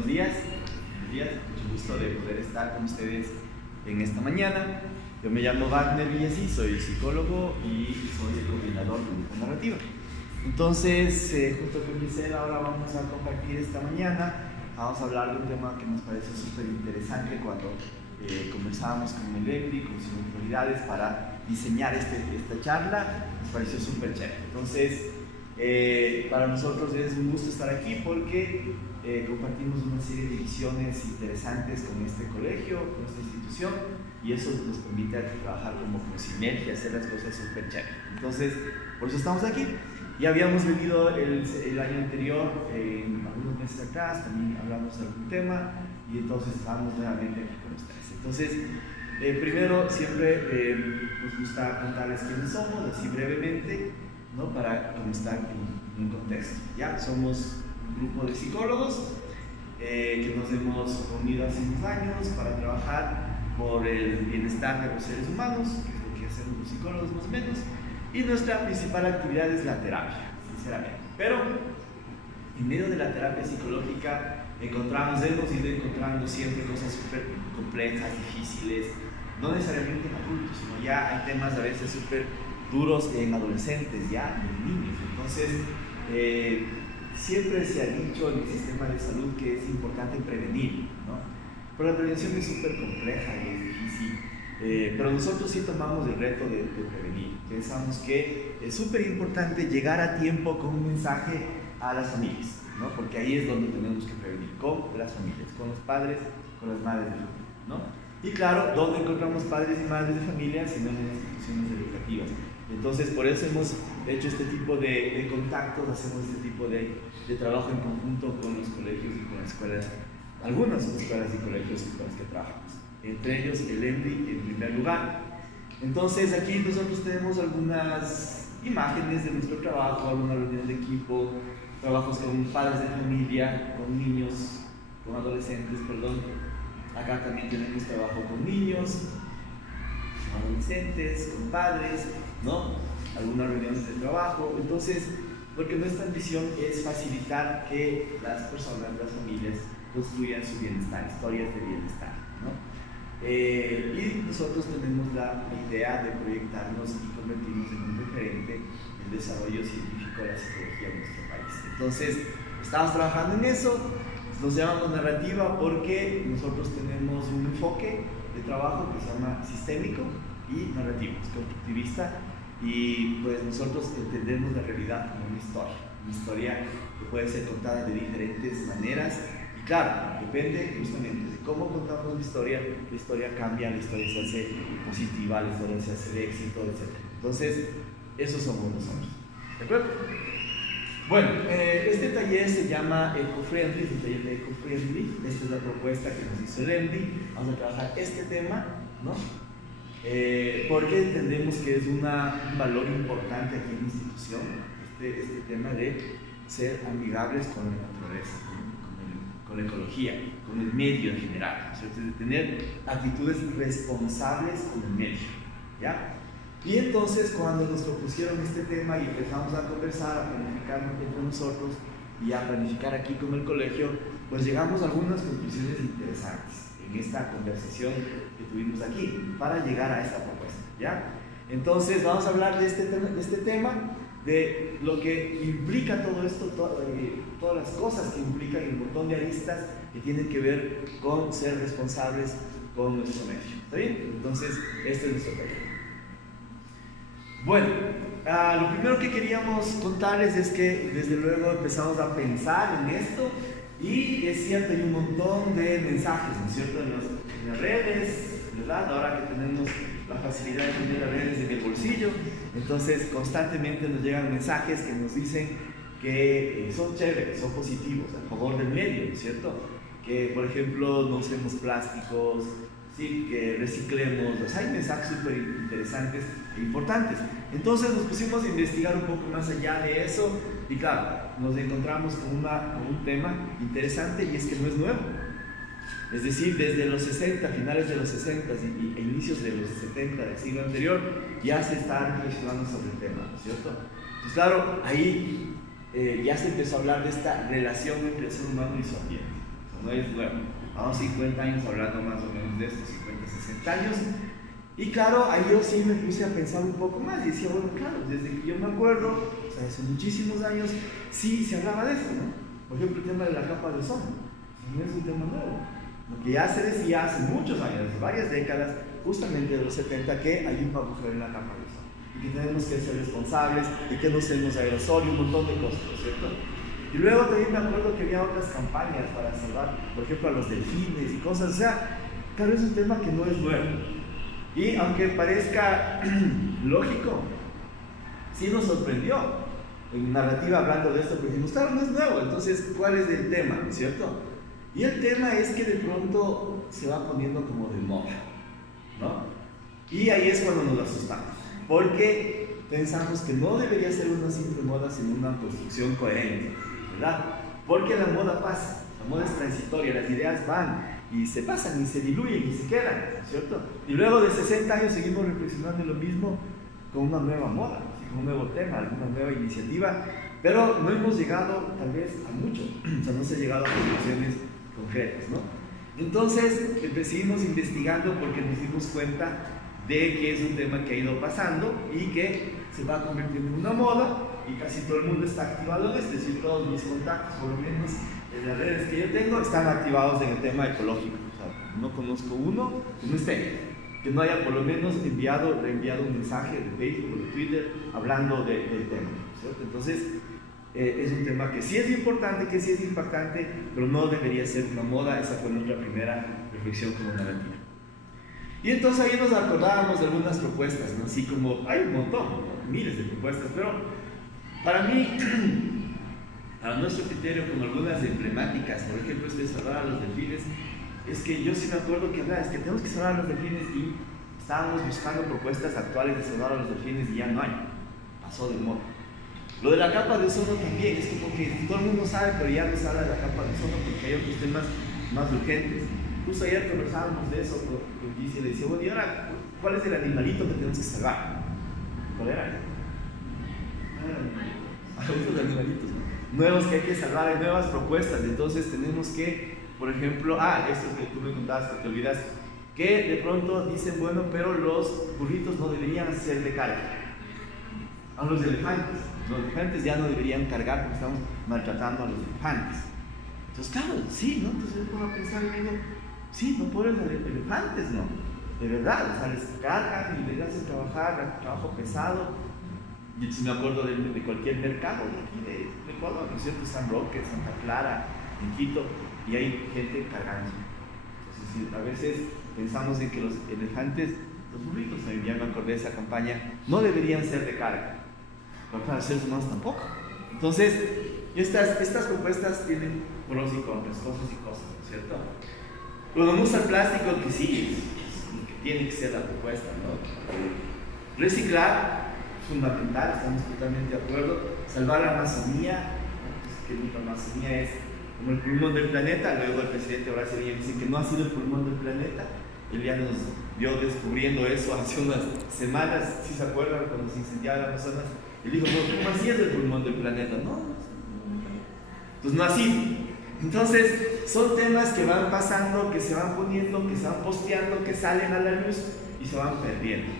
buenos días, mucho gusto de poder estar con ustedes en esta mañana. Yo me llamo Wagner Villasí, soy psicólogo y soy el coordinador del grupo narrativa. Entonces, junto con Gisela, ahora vamos a compartir esta mañana, vamos a hablar de un tema que nos parece súper interesante cuando conversábamos con el ENVI, con sus autoridades para diseñar esta charla, nos pareció súper chévere. Entonces, para nosotros es un gusto estar aquí porque compartimos una serie de visiones interesantes con este colegio, con esta institución, y eso nos permite trabajar como con sinergia, hacer las cosas súper chévere. Entonces, por eso estamos aquí. Ya habíamos venido el año anterior, algunos meses atrás, también hablamos de algún tema, y entonces estamos nuevamente aquí con ustedes. Entonces, primero siempre nos gusta contarles quiénes somos, así brevemente, ¿no? Para estar en un contexto. Ya somos un grupo de psicólogos que nos hemos reunido hace unos años para trabajar por el bienestar de los seres humanos, que es lo que hacemos los psicólogos más o menos, y nuestra principal actividad es la terapia, sinceramente. Pero en medio de la terapia psicológica hemos ido encontrando siempre cosas súper complejas, difíciles, no necesariamente en adultos, sino ya hay temas a veces súper duros en adolescentes, ya en niños. Entonces, siempre se ha dicho en el sistema de salud que es importante prevenir, ¿no? Pero la prevención es súper compleja y es difícil, pero nosotros sí tomamos el reto de prevenir. Pensamos que es súper importante llegar a tiempo con un mensaje a las familias, ¿no? Porque ahí es donde tenemos que prevenir, con las familias, con los padres, con las madres de familia, ¿no? Y claro, ¿dónde encontramos padres y madres de familia? Sino en las instituciones educativas. Entonces, por eso hemos hecho este tipo de contactos, hacemos este tipo de trabajo en conjunto con los colegios y con las escuelas, algunas escuelas y colegios con los que trabajamos, entre ellos el ENVI en primer lugar. Entonces, aquí nosotros tenemos algunas imágenes de nuestro trabajo, alguna reunión de equipo, trabajos con padres de familia, con niños, con adolescentes, perdón. Acá también tenemos trabajo con niños, con adolescentes, con padres, ¿no? Algunas reuniones de trabajo. Entonces, porque nuestra ambición es facilitar que las personas, las familias, construyan su bienestar, historias de bienestar, ¿no? Y nosotros tenemos la idea de proyectarnos y convertirnos en un referente en el desarrollo científico de la psicología en nuestro país. Entonces, estamos trabajando en eso. Nos llamamos narrativa porque nosotros tenemos un enfoque de trabajo que se llama sistémico y narrativo, es constructivista, y pues nosotros entendemos la realidad como una historia que puede ser contada de diferentes maneras, y claro, depende justamente de cómo contamos la historia cambia, la historia se hace positiva, la historia se hace de éxito, etc. Entonces, esos somos nosotros, ¿de acuerdo? Bueno, este taller se llama Eco-Friendly, es un taller de Eco-Friendly. Esta es la propuesta que nos hizo el ENVI. Vamos a trabajar este tema, ¿no? Porque entendemos que es un valor importante aquí en la institución, este tema de ser amigables con la naturaleza, con la ecología, con el medio en general, ¿cierto? De tener actitudes responsables con el medio, ¿ya? Y entonces, cuando nos propusieron este tema y empezamos a conversar, a planificar entre nosotros y a planificar aquí con el colegio, pues llegamos a algunas conclusiones interesantes en esta conversación que tuvimos aquí para llegar a esta propuesta, ¿ya? Entonces, vamos a hablar de este tema, de lo que implica todo esto, todas las cosas que implican, un montón de aristas que tienen que ver con ser responsables con nuestro medio, ¿está bien? Entonces, este es nuestro tema. Bueno, lo primero que queríamos contarles es que desde luego empezamos a pensar en esto, y es cierto, hay un montón de mensajes, ¿no es cierto?, en las redes, ¿verdad? Ahora que tenemos la facilidad de tener las redes en el bolsillo, entonces constantemente nos llegan mensajes que nos dicen que son chéveres, son positivos, a favor del medio, ¿no es cierto? Que, por ejemplo, no usemos plásticos, ¿sí? Que reciclemos. O sea, hay mensajes súper interesantes e importantes. Entonces nos pusimos a investigar un poco más allá de eso, y claro, nos encontramos con un tema interesante, y es que no es nuevo. Es decir, desde los 60, finales de los 60 e inicios de los 70 del siglo anterior, ya se está reflexionando sobre el tema, ¿no es cierto? Entonces, claro, ahí ya se empezó a hablar de esta relación entre el ser humano y su ambiente. no es nuevo. Vamos 50 años hablando más o menos de esto, 50, 60 años. Y claro, ahí yo sí me puse a pensar un poco más y decía, bueno, claro, desde que yo me acuerdo, o sea, hace muchísimos años, sí se hablaba de esto, ¿no? Por ejemplo, el tema de la capa de ozono, no es un tema nuevo. Lo que ya se decía hace muchos años, varias décadas, justamente de los 70, que hay un agujero en la capa de ozono y que tenemos que ser responsables y que no usemos aerosol y un montón de cosas, ¿no es cierto? Y luego también me acuerdo que había otras campañas para salvar, por ejemplo, a los delfines y cosas. O sea, claro, es un tema que no es nuevo. Y aunque parezca lógico, sí nos sorprendió en narrativa hablando de esto, porque dijimos, claro, no es nuevo, entonces, ¿cuál es el tema? ¿No es cierto? Y el tema es que de pronto se va poniendo como de moda, ¿no? Y ahí es cuando nos asustamos, porque pensamos que no debería ser una simple moda, sino una construcción coherente, ¿verdad? Porque la moda pasa, la moda es transitoria, las ideas van y se pasan y se diluyen y se quedan, ¿no es cierto? Y luego de 60 años seguimos reflexionando en lo mismo con una nueva moda, con un nuevo tema, alguna nueva iniciativa, pero no hemos llegado tal vez a mucho, o sea, no se ha llegado a conclusiones concretas, ¿no? Entonces seguimos investigando porque nos dimos cuenta de que es un tema que ha ido pasando y que se va convirtiendo en una moda y casi todo el mundo está activado en esto, es decir, todos mis contactos, por lo menos en las redes que yo tengo, están activados en el tema ecológico. O sea, no conozco uno que no esté, que no haya por lo menos reenviado un mensaje de Facebook o de Twitter hablando del tema, ¿cierto? Entonces, es un tema que sí es importante, que sí es impactante, pero no debería ser una moda. Esa fue nuestra primera reflexión como narrativa. Y entonces ahí nos acordábamos de algunas propuestas, ¿no? Así como, hay un montón, ¿no? Miles de propuestas, pero para mí, a nuestro criterio, con algunas emblemáticas, por ejemplo, es de salvar a los delfines, es que yo sí me acuerdo que es que tenemos que salvar a los delfines y estábamos buscando propuestas actuales de salvar a los delfines y ya no hay, pasó de moda. Lo de la capa de ozono también, es como que todo el mundo sabe, pero ya no se habla de la capa de ozono porque hay otros temas más urgentes. Justo ayer conversábamos de eso con Gis y le decía, bueno, y ahora, ¿cuál es el animalito que tenemos que salvar? ¿Cuál era? Otros animalitos nuevos que hay que salvar, hay nuevas propuestas. Entonces tenemos que, por ejemplo, esto que tú me contaste, que te olvidaste, que de pronto dicen, bueno, pero los burritos no deberían ser de carga. A los elefantes ya no deberían cargar porque estamos maltratando a los elefantes. Entonces, claro, sí, ¿no? Entonces yo puedo pensar y digo, sí, no pobres elefantes, ¿no? De verdad, o sea, les cargan y les hacen trabajo pesado. Y si me acuerdo de cualquier mercado de aquí de Ecuador, ¿no es cierto? San Roque, Santa Clara, en Quito, y hay gente cargando. Entonces, sí, a veces pensamos en que los elefantes, los burritos, ya me acordé de esa campaña, no deberían ser de carga, pero para los seres humanos tampoco. Entonces, estas propuestas tienen pros y contras, cosas y cosas, ¿no es cierto? Cuando uno usa el plástico, que sí, es lo que tiene que ser la propuesta, ¿no? Reciclar, fundamental, estamos totalmente de acuerdo. Salvar la Amazonía, que la Amazonía es como el pulmón del planeta. Luego el presidente brasileño dice que no ha sido el pulmón del planeta. Él ya nos vio descubriendo eso hace unas semanas, si se acuerdan, cuando se incendiaba el Amazonas. Él dijo, no, ¿cómo así es el pulmón del planeta? No, pues no así. Entonces, son temas que van pasando, que se van poniendo, que se van posteando, que salen a la luz y se van perdiendo.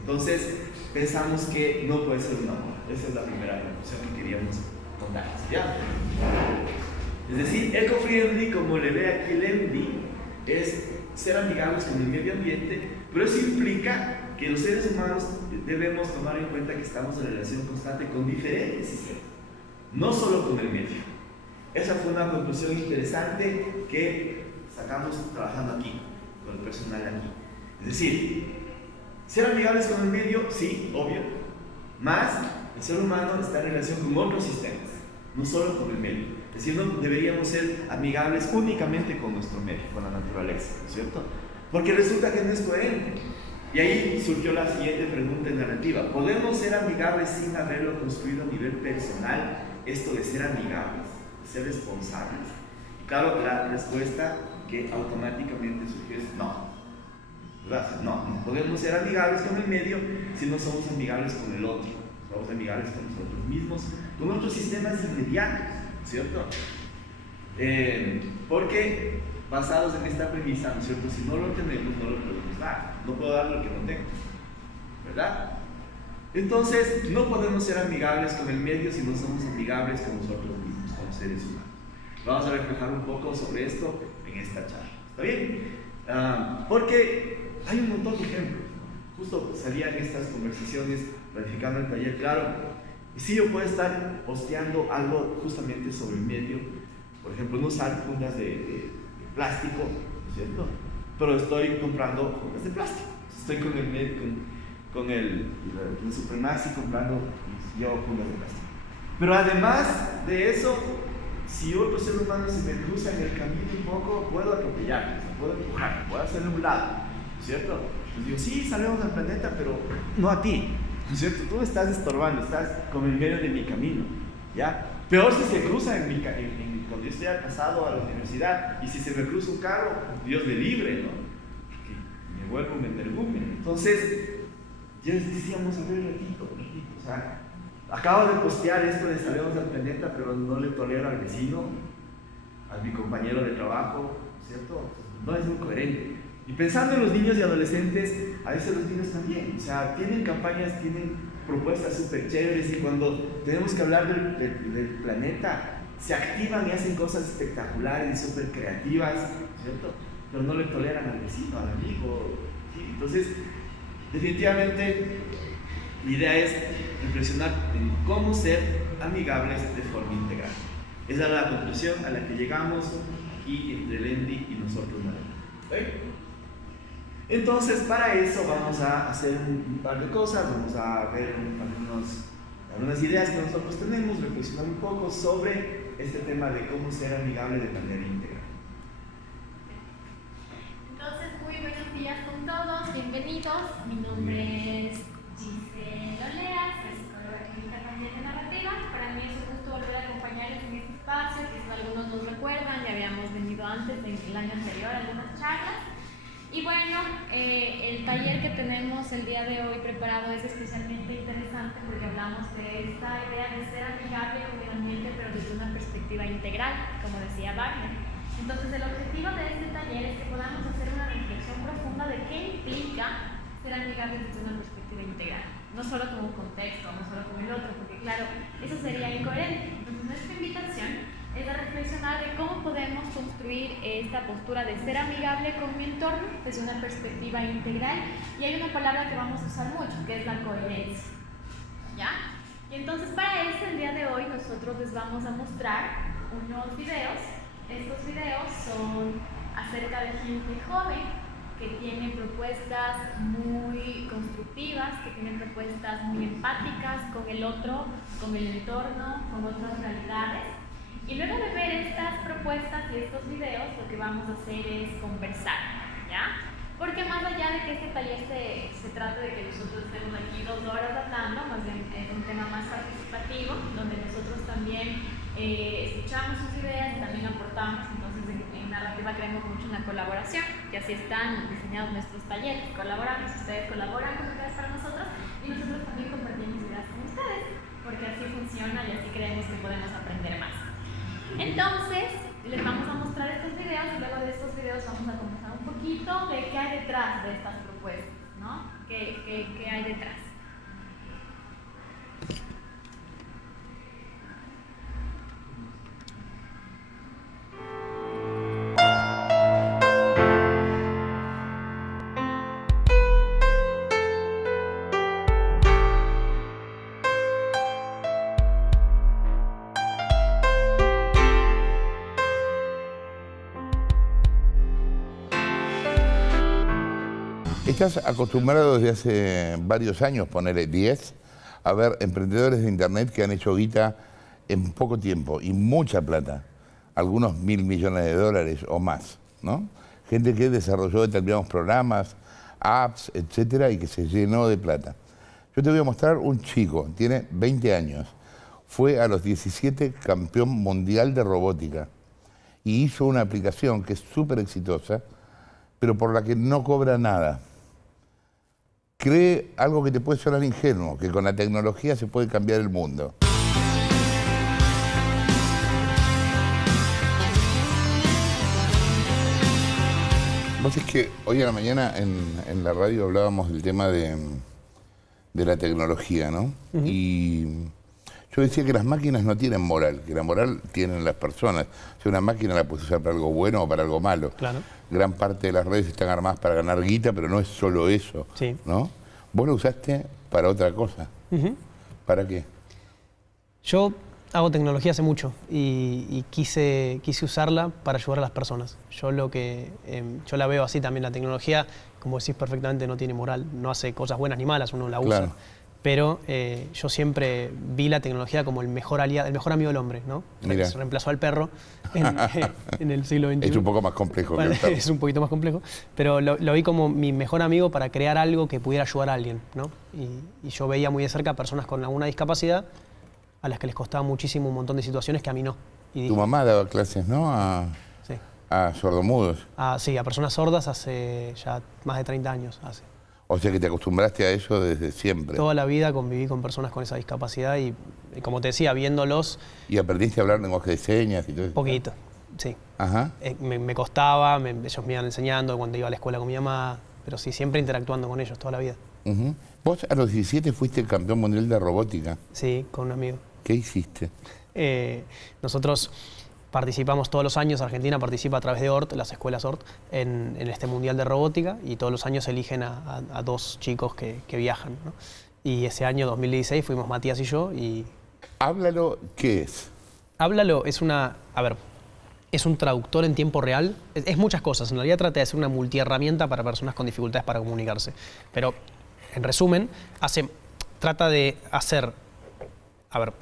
Entonces, pensamos que no puede ser una moda. Esa es la primera conclusión que queríamos contarles, ¿ya? Es decir, eco-friendly, como le ve aquí Lendi, es ser amigables con el medio ambiente, pero eso implica que los seres humanos debemos tomar en cuenta que estamos en relación constante con diferentes sistemas, no solo con el medio. Esa fue una conclusión interesante que sacamos trabajando aquí, con el personal aquí. Es decir, ser amigables con el medio, sí, obvio, más el ser humano está en relación con otros sistemas, no solo con el medio. Es decir, no deberíamos ser amigables únicamente con nuestro medio, con la naturaleza, ¿no es cierto? Porque resulta que no es coherente. Y ahí surgió la siguiente pregunta en narrativa. ¿Podemos ser amigables sin haberlo construido a nivel personal? Esto de ser amigables, de ser responsables. Y claro, la respuesta que automáticamente surgió es no. No podemos ser amigables con el medio si no somos amigables con el otro. Somos amigables con nosotros mismos, con otros sistemas inmediatos, ¿cierto? Porque basados en esta premisa, ¿no es cierto? Si no lo tenemos, no lo podemos dar. No puedo dar lo que no tengo, ¿verdad? Entonces, no podemos ser amigables con el medio si no somos amigables con nosotros mismos, como seres humanos. Vamos a reflejar un poco sobre esto en esta charla. ¿Está bien? Porque hay un montón de ejemplos, ¿no? Justo salían estas conversaciones planificando el taller, claro. Y sí, yo puedo estar posteando algo justamente sobre el medio, por ejemplo, no usar fundas de plástico, ¿no es cierto? Pero estoy comprando fundas de plástico. Estoy con el Supermaxi comprando yo fundas de plástico. Pero además de eso, si otro ser humano se me cruza en el camino un poco, puedo atropellarlo, puedo empujarlo, puedo hacerle un lado, ¿no es cierto? Entonces digo, sí, salvemos al planeta, pero no a ti, ¿no es cierto? Tú me estás estorbando, estás como en medio de mi camino, ¿ya? Peor si se cruza cuando yo estoy casado a la universidad, y si se me cruza un carro, Dios me libre, ¿no? Que me vuelvo un energúmeno. Entonces, ya les decíamos, a ver, ratito, o sea, acabo de postear esto de salvemos al planeta, pero no le tolero al vecino, a mi compañero de trabajo, ¿cierto? No es muy coherente. Y pensando en los niños y adolescentes, a veces los niños también, o sea, tienen campañas, tienen propuestas súper chéveres, y cuando tenemos que hablar del planeta, se activan y hacen cosas espectaculares y súper creativas, ¿cierto? Pero no le toleran al vecino, al amigo, ¿sí? Entonces, definitivamente, la idea es reflexionar en cómo ser amigables de forma integral. Esa es la conclusión a la que llegamos aquí entre Lendi y nosotros, ¿okay? Entonces, para eso vamos a hacer un par de cosas, vamos a ver algunas ideas que nosotros tenemos, reflexionar un poco sobre este tema de cómo ser amigable de manera integral. Entonces, muy buenos días con todos, bienvenidos. Mi nombre es Giselle Oleas, soy psicóloga clínica también de narrativa. Para mí es un gusto volver a acompañarles en este espacio, que si algunos nos recuerdan, ya habíamos venido antes, en el año anterior, a algunas charlas. Y bueno, el taller que tenemos el día de hoy preparado es especialmente interesante porque hablamos de esta idea de ser amigable con el ambiente, pero desde una perspectiva integral, como decía Wagner. Entonces, el objetivo de este taller es que podamos hacer una reflexión profunda de qué implica ser amigables desde una perspectiva integral. No solo como un contexto, no solo como el otro, porque claro, eso sería incoherente. Entonces, nuestra invitación es a reflexionar de cómo podemos construir esta postura de ser amigable con mi entorno desde una perspectiva integral. Y hay una palabra que vamos a usar mucho, que es la coherencia, ¿ya? Y entonces, para eso, el día de hoy nosotros les vamos a mostrar unos videos. Estos videos son acerca de gente joven que tiene propuestas muy constructivas, que tiene propuestas muy empáticas con el otro, con el entorno, con otras realidades. Y luego de ver estas propuestas y estos videos, lo que vamos a hacer es conversar, ¿ya? Porque más allá de que este taller se trate de que nosotros estemos aquí 2 horas hablando, más bien es un tema más participativo, donde nosotros también escuchamos sus ideas y también aportamos. Entonces, en narrativa creemos mucho en la colaboración, que así están diseñados nuestros talleres. Colaboramos, ustedes colaboran con ideas para nosotros y nosotros también compartimos ideas con ustedes, porque así funciona y así creemos que podemos aprender más. Entonces, les vamos a mostrar estos videos y luego de estos videos vamos a conversar un poquito de qué hay detrás de estas propuestas, ¿no? ¿Qué hay detrás? Estás acostumbrado desde hace varios años, ponerle 10, a ver emprendedores de internet que han hecho guita en poco tiempo y mucha plata, algunos 1.000 millones de dólares o más, ¿no? Gente que desarrolló determinados programas, apps, etcétera, y que se llenó de plata. Yo te voy a mostrar un chico, tiene 20 años, fue a los 17 campeón mundial de robótica y hizo una aplicación que es súper exitosa, pero por la que no cobra nada. Cree algo que te puede sonar ingenuo, que con la tecnología se puede cambiar el mundo. Vos es que hoy a la mañana en la radio hablábamos del tema de la tecnología, ¿no? Y yo decía que las máquinas no tienen moral, que la moral tienen las personas. Si una máquina la puedes usar para algo bueno o para algo malo. Claro. Gran parte de las redes están armadas para ganar guita, pero no es solo eso, Sí. ¿no? Vos lo usaste para otra cosa. ¿Para qué? Yo hago tecnología hace mucho y quise usarla para ayudar a las personas. Yo la veo así también, la tecnología, como decís perfectamente, no tiene moral, no hace cosas buenas ni malas, uno la usa. Claro. Pero yo siempre vi la tecnología como el mejor aliado, el mejor amigo del hombre, ¿no? Mirá. Reemplazó al perro en el siglo XXI. Es un poco más complejo que el perro. Es un poquito más complejo, pero lo vi como mi mejor amigo para crear algo que pudiera ayudar a alguien, ¿no? Y yo veía muy de cerca personas con alguna discapacidad a las que les costaba muchísimo un montón de situaciones que a mí no. Y dije, Tu mamá daba clases, ¿no? sí. A sordomudos. Sí, a personas sordas hace ya más de 30 años. O sea que te acostumbraste a eso desde siempre. Toda la vida conviví con personas con esa discapacidad y como te decía, viéndolos... ¿Y aprendiste a hablar lenguaje de señas y todo eso? Poquito, sí. Ajá. Me costaba, ellos me iban enseñando cuando iba a la escuela con mi mamá, pero sí, siempre interactuando con ellos toda la vida. Vos a los 17 fuiste el campeón mundial de robótica. Sí, con un amigo. ¿Qué hiciste? Nosotros participamos todos los años, Argentina participa a través de ORT, las escuelas ORT, en este mundial de robótica y todos los años eligen a dos chicos que viajan, ¿no? Y ese año, 2016, fuimos Matías y yo y... Háblalo, ¿qué es? Háblalo es es un traductor en tiempo real, es muchas cosas, en realidad trata de ser una multiherramienta para personas con dificultades para comunicarse, pero en resumen, trata de hacer...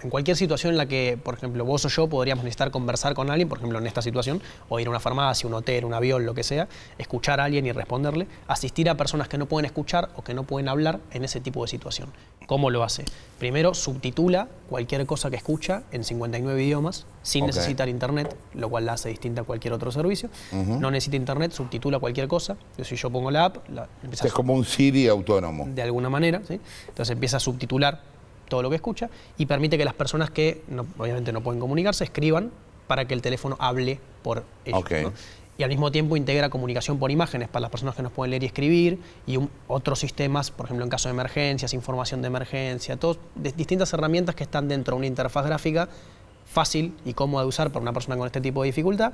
en cualquier situación en la que, por ejemplo, vos o yo podríamos necesitar conversar con alguien, por ejemplo, en esta situación, o ir a una farmacia, un hotel, un avión, lo que sea, escuchar a alguien y responderle, asistir a personas que no pueden escuchar o que no pueden hablar en ese tipo de situación. ¿Cómo lo hace? Primero, subtitula cualquier cosa que escucha en 59 idiomas, sin necesitar internet, lo cual la hace distinta a cualquier otro servicio. No necesita internet, subtitula cualquier cosa. Si yo pongo la app, Es como un Siri autónomo. De alguna manera, ¿sí? Entonces empieza a subtitular todo lo que escucha y permite que las personas que obviamente no pueden comunicarse escriban para que el teléfono hable por ellos, ¿no? Y al mismo tiempo integra comunicación por imágenes para las personas que no pueden leer y escribir y otros sistemas, por ejemplo en caso de emergencias, información de emergencia, distintas herramientas que están dentro de una interfaz gráfica fácil y cómoda de usar para una persona con este tipo de dificultad.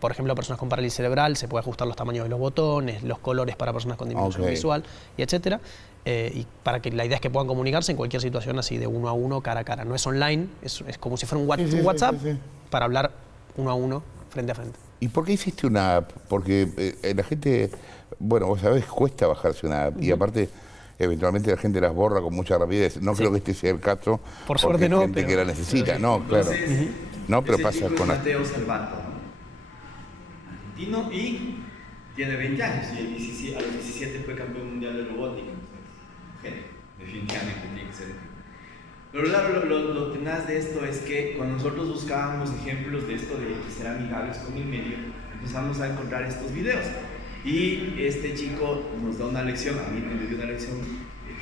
Por ejemplo, personas con parálisis cerebral, se puede ajustar los tamaños de los botones, los colores para personas con disminución visual, y etcétera. Y para que la idea es que puedan comunicarse en cualquier situación así de uno a uno, cara a cara. No es online, es como si fuera un WhatsApp para hablar uno a uno, frente a frente. ¿Y por qué hiciste una app? Porque la gente, bueno, vos sabés, cuesta bajarse una app y aparte eventualmente la gente las borra con mucha rapidez. No creo que este sea el caso. Por suerte no. Hay gente que la necesita, no, claro. No, pero pasa con... Mateo Salvato, ¿no? Argentino y tiene 20 años y a los 17 fue campeón mundial de robótica. Genio, definitivamente tiene que ser un genio. Pero claro, lo tenaz de esto es que cuando nosotros buscábamos ejemplos de esto de ser amigables con el medio, empezamos a encontrar estos videos. Y este chico nos da una lección, a mí me dio una lección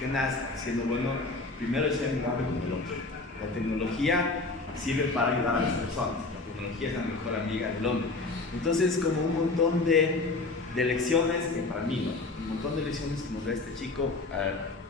tenaz, diciendo, bueno, primero es ser amigable con el otro. La tecnología sirve para ayudar a las personas, la tecnología es la mejor amiga del hombre. Entonces, como un montón de lecciones, que para mí, ¿no? Un montón de lecciones que nos da este chico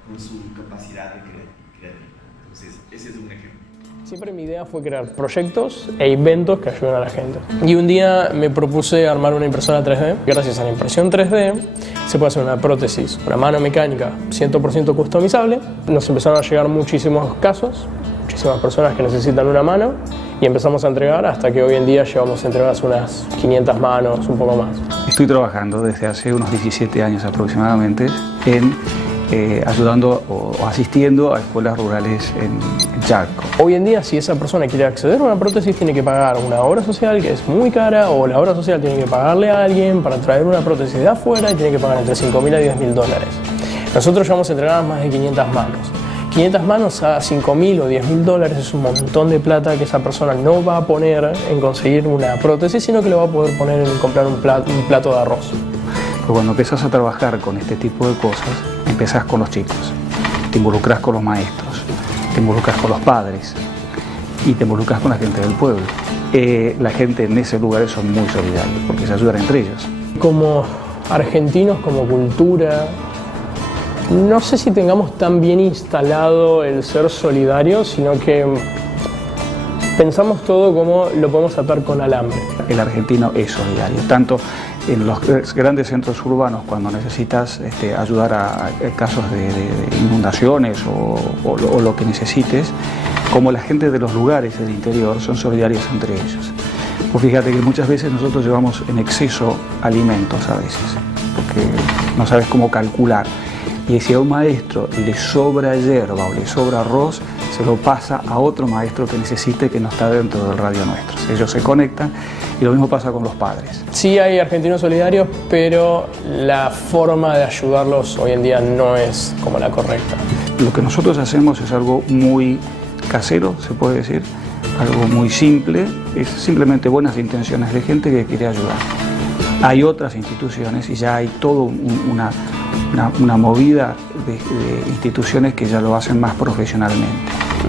con su capacidad de crear. Entonces, ese es un ejemplo. Siempre mi idea fue crear proyectos e inventos que ayuden a la gente. Y un día me propuse armar una impresora 3D. Gracias a la impresión 3D se puede hacer una prótesis, una mano mecánica 100% customizable. Nos empezaron a llegar muchísimos casos, muchísimas personas que necesitan una mano y empezamos a entregar hasta que hoy en día llevamos entregadas unas 500 manos, un poco más. Estoy trabajando desde hace unos 17 años aproximadamente en ayudando o asistiendo a escuelas rurales en Chaco. Hoy en día, si esa persona quiere acceder a una prótesis, tiene que pagar una obra social que es muy cara, o la obra social tiene que pagarle a alguien para traer una prótesis de afuera y tiene que pagar entre $5.000 a $10.000. Nosotros llevamos entregadas más de 500 manos. 500 manos a $5.000 o $10.000 es un montón de plata que esa persona no va a poner en conseguir una prótesis, sino que lo va a poder poner en comprar un plato de arroz. Pero cuando empiezas a trabajar con este tipo de cosas, empezás con los chicos, te involucras con los maestros, te involucras con los padres y te involucras con la gente del pueblo. La gente en esos lugares son muy solidarios porque se ayudan entre ellos. Como argentinos como cultura, no sé si tengamos tan bien instalado el ser solidario, sino que pensamos todo como lo podemos atar con alambre. El argentino es solidario, tanto en los grandes centros urbanos cuando necesitas ayudar a casos de inundaciones o lo que necesites, como la gente de los lugares del interior son solidarios entre ellos. Pues fíjate que muchas veces nosotros llevamos en exceso alimentos a veces, porque no sabes cómo calcular. Y si a un maestro le sobra hierba o le sobra arroz, se lo pasa a otro maestro que necesite, que no está dentro del radio nuestro. Ellos se conectan y lo mismo pasa con los padres. Sí hay argentinos solidarios, pero la forma de ayudarlos hoy en día no es como la correcta. Lo que nosotros hacemos es algo muy casero, se puede decir, algo muy simple, es simplemente buenas intenciones de gente que quiere ayudar. Hay otras instituciones y ya hay toda una movida de instituciones que ya lo hacen más profesionalmente.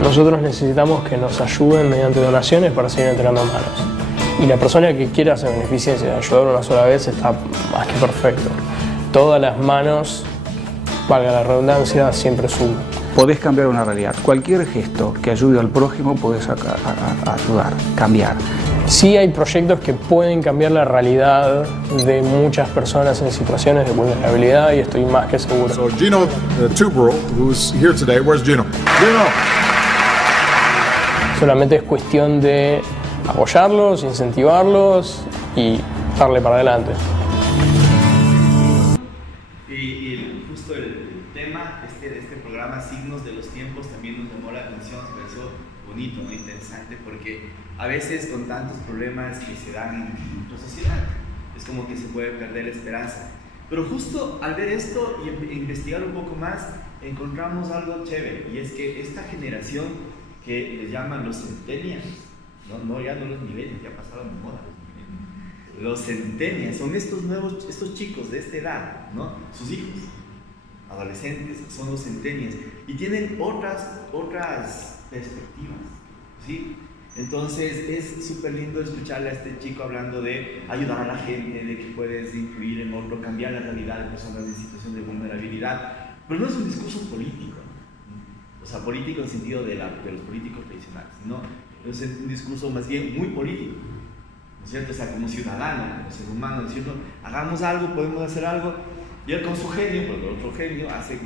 Nosotros necesitamos que nos ayuden mediante donaciones para seguir entregando manos. Y la persona que quiera se beneficie de ayudar una sola vez está más que perfecto. Todas las manos, valga la redundancia, siempre suman. Podés cambiar una realidad. Cualquier gesto que ayude al prójimo podés ayudar, cambiar. Sí hay proyectos que pueden cambiar la realidad de muchas personas en situaciones de vulnerabilidad y estoy más que seguro. So Gino Tuberl, who's here today, where's Gino? Gino! Solamente es cuestión de apoyarlos, incentivarlos y darle para adelante. Y justo el tema de este programa, Signos de los Tiempos, también nos llamó la atención, me pareció bonito, ¿no? Interesante, porque a veces con tantos problemas que se dan en nuestra sociedad, es como que se puede perder la esperanza. Pero justo al ver esto y investigar un poco más, encontramos algo chévere, y es que esta generación que les llaman los centennials, ya no los millennials, ya pasaron de moda los centennials, son estos chicos de esta edad, ¿no? Sus hijos, adolescentes, son los centennials, y tienen otras perspectivas, ¿sí? Entonces es súper lindo escucharle a este chico hablando de ayudar a la gente, de que puedes influir en otro, cambiar la realidad de personas en situación de vulnerabilidad, pero no es un discurso político, ¿no? O sea, político en el sentido de los políticos tradicionales, ¿no? Es un discurso más bien muy político, ¿no es cierto? O sea, como ciudadano, como ser humano, ¿no es cierto? Hagamos algo, podemos hacer algo, y él con su genio, porque el otro genio hace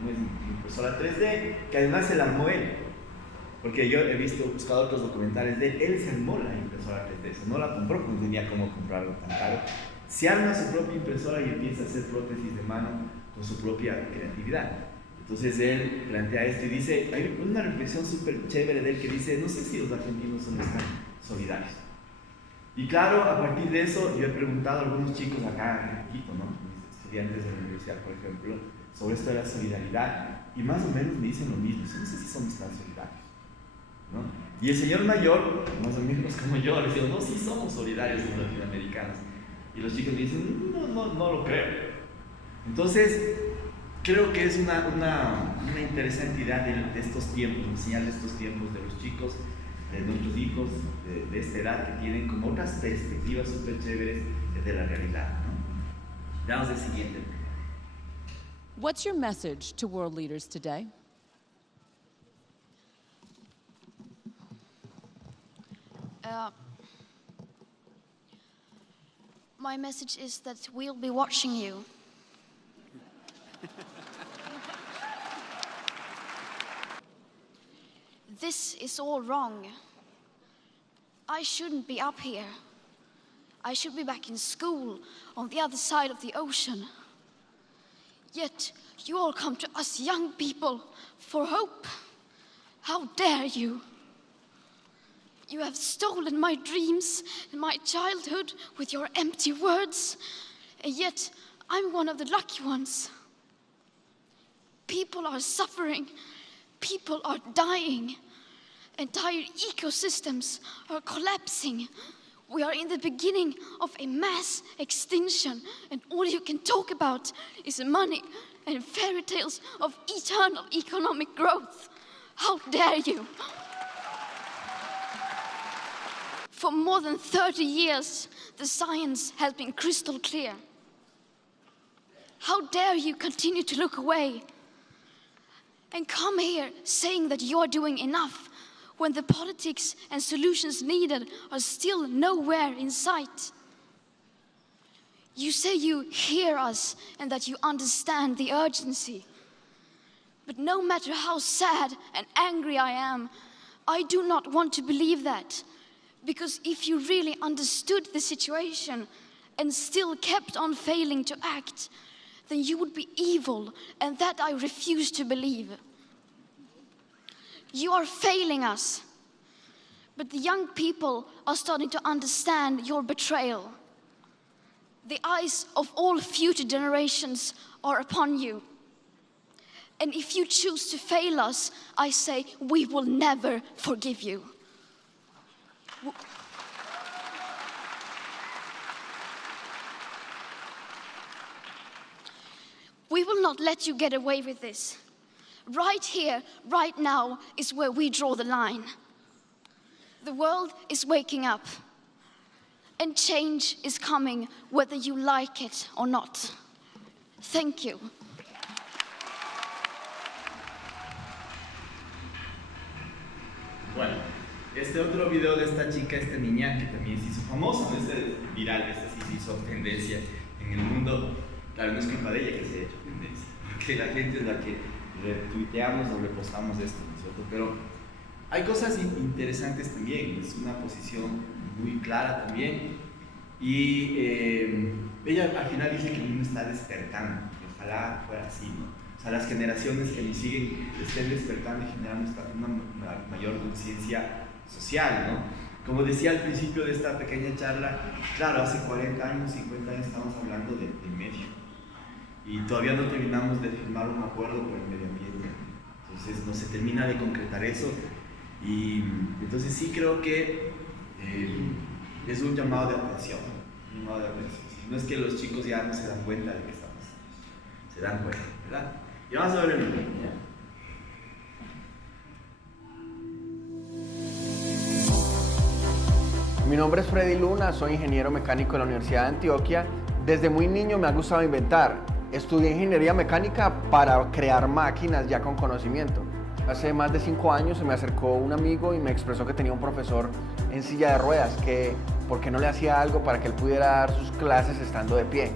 una impresora 3D, que además se la armó él. Porque yo he buscado otros documentales de él se armó la impresora 3D, no la compró porque no tenía cómo comprarlo tan caro. Se arma su propia impresora y empieza a hacer prótesis de mano con su propia creatividad. Entonces él plantea esto y dice, hay una reflexión súper chévere de él que dice, no sé si los argentinos son tan solidarios. Y claro, a partir de eso yo he preguntado a algunos chicos acá en Quito, ¿no? Mis estudiantes de la universidad, por ejemplo, sobre esto de la solidaridad, y más o menos me dicen lo mismo, no sé si somos tan solidarios, ¿no? Y el señor mayor, más o menos como yo, le digo, no, sí somos solidarios los latinoamericanos. Y los chicos me dicen, no lo creo. Entonces, creo que es una interesante idea de estos tiempos, enseñar de estos tiempos de los chicos, de nuestros hijos de esta edad, que tienen como otras perspectivas súper chéveres de la realidad, ¿no? Veamos el siguiente. What's your message to world leaders today? My message is that we'll be watching you. This is all wrong. I shouldn't be up here. I should be back in school on the other side of the ocean. Yet you all come to us young people for hope. How dare you? You have stolen my dreams and my childhood with your empty words, and yet I'm one of the lucky ones. People are suffering. People are dying. Entire ecosystems are collapsing. We are in the beginning of a mass extinction, and all you can talk about is money and fairy tales of eternal economic growth. How dare you? For more than 30 years, the science has been crystal clear. How dare you continue to look away and come here saying that you're doing enough when the politics and solutions needed are still nowhere in sight? You say you hear us and that you understand the urgency. But no matter how sad and angry I am, I do not want to believe that. Because if you really understood the situation and still kept on failing to act, then you would be evil, and that I refuse to believe. You are failing us, but the young people are starting to understand your betrayal. The eyes of all future generations are upon you. And if you choose to fail us, I say we will never forgive you. We will not let you get away with this. Right here, right now, is where we draw the line. The world is waking up, and change is coming whether you like it or not. Thank you. Bueno, este otro video de esta chica, esta niña que también se hizo famosa, este viral, este sí se hizo tendencia en el mundo. Claro, no es culpa de ella que se haya hecho tendencia, porque la gente es la que retuiteamos o repostamos esto, ¿no es cierto? Pero hay cosas interesantes también, es una posición muy clara también, y ella al final dice que el mundo está despertando, y ojalá fuera así, ¿no? O sea, las generaciones que nos siguen estén despertando y generando una mayor conciencia social, ¿no? Como decía al principio de esta pequeña charla, claro, hace 40 años, 50 años estamos hablando del medio, y todavía no terminamos de firmar un acuerdo por el medio ambiente, entonces no se termina de concretar eso, y entonces sí creo que es un llamado de atención, no es que los chicos ya no se dan cuenta de que estamos, se dan cuenta, ¿verdad? Y vamos a ver el video. Mi nombre es Freddy Luna, soy ingeniero mecánico de la Universidad de Antioquia. Desde muy niño me ha gustado inventar. Estudié ingeniería mecánica para crear máquinas ya con conocimiento. Hace más de 5 años se me acercó un amigo y me expresó que tenía un profesor en silla de ruedas, que por qué no le hacía algo para que él pudiera dar sus clases estando de pie.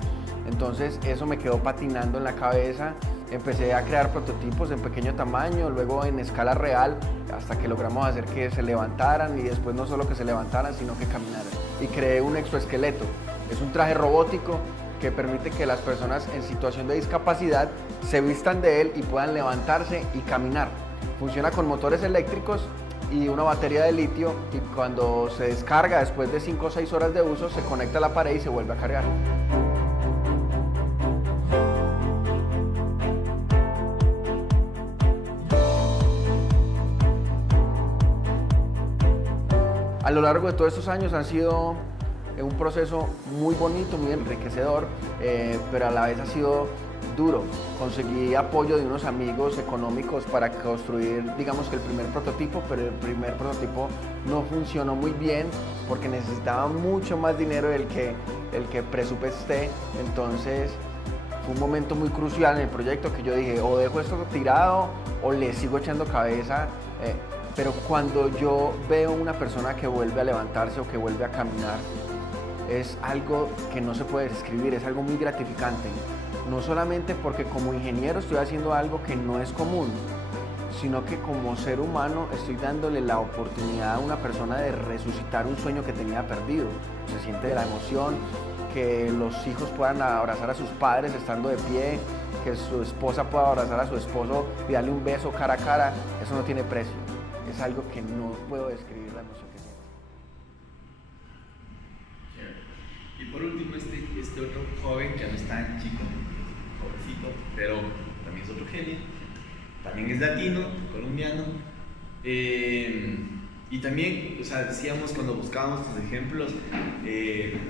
Entonces eso me quedó patinando en la cabeza. Empecé a crear prototipos en pequeño tamaño, luego en escala real, hasta que logramos hacer que se levantaran, y después no solo que se levantaran, sino que caminaran. Y creé un exoesqueleto. Es un traje robótico que permite que las personas en situación de discapacidad se vistan de él y puedan levantarse y caminar. Funciona con motores eléctricos y una batería de litio, y cuando se descarga después de 5 o 6 horas de uso, se conecta a la pared y se vuelve a cargar. A lo largo de todos estos años han sido un proceso muy bonito, muy enriquecedor, pero a la vez ha sido duro. Conseguí apoyo de unos amigos económicos para construir, digamos que el primer prototipo, pero el primer prototipo no funcionó muy bien porque necesitaba mucho más dinero del que presupuesté. Entonces fue un momento muy crucial en el proyecto que yo dije, o dejo esto tirado o le sigo echando cabeza. Pero cuando yo veo una persona que vuelve a levantarse o que vuelve a caminar, es algo que no se puede describir, es algo muy gratificante. No solamente porque como ingeniero estoy haciendo algo que no es común, sino que como ser humano estoy dándole la oportunidad a una persona de resucitar un sueño que tenía perdido. Se siente la emoción, que los hijos puedan abrazar a sus padres estando de pie, que su esposa pueda abrazar a su esposo y darle un beso cara a cara, eso no tiene precio. Es algo que no puedo describir la emoción que siento. Y por último, este otro joven que no es tan chico, jovencito, pero también es otro genio, también es latino, colombiano, y también, o sea, decíamos cuando buscábamos estos ejemplos,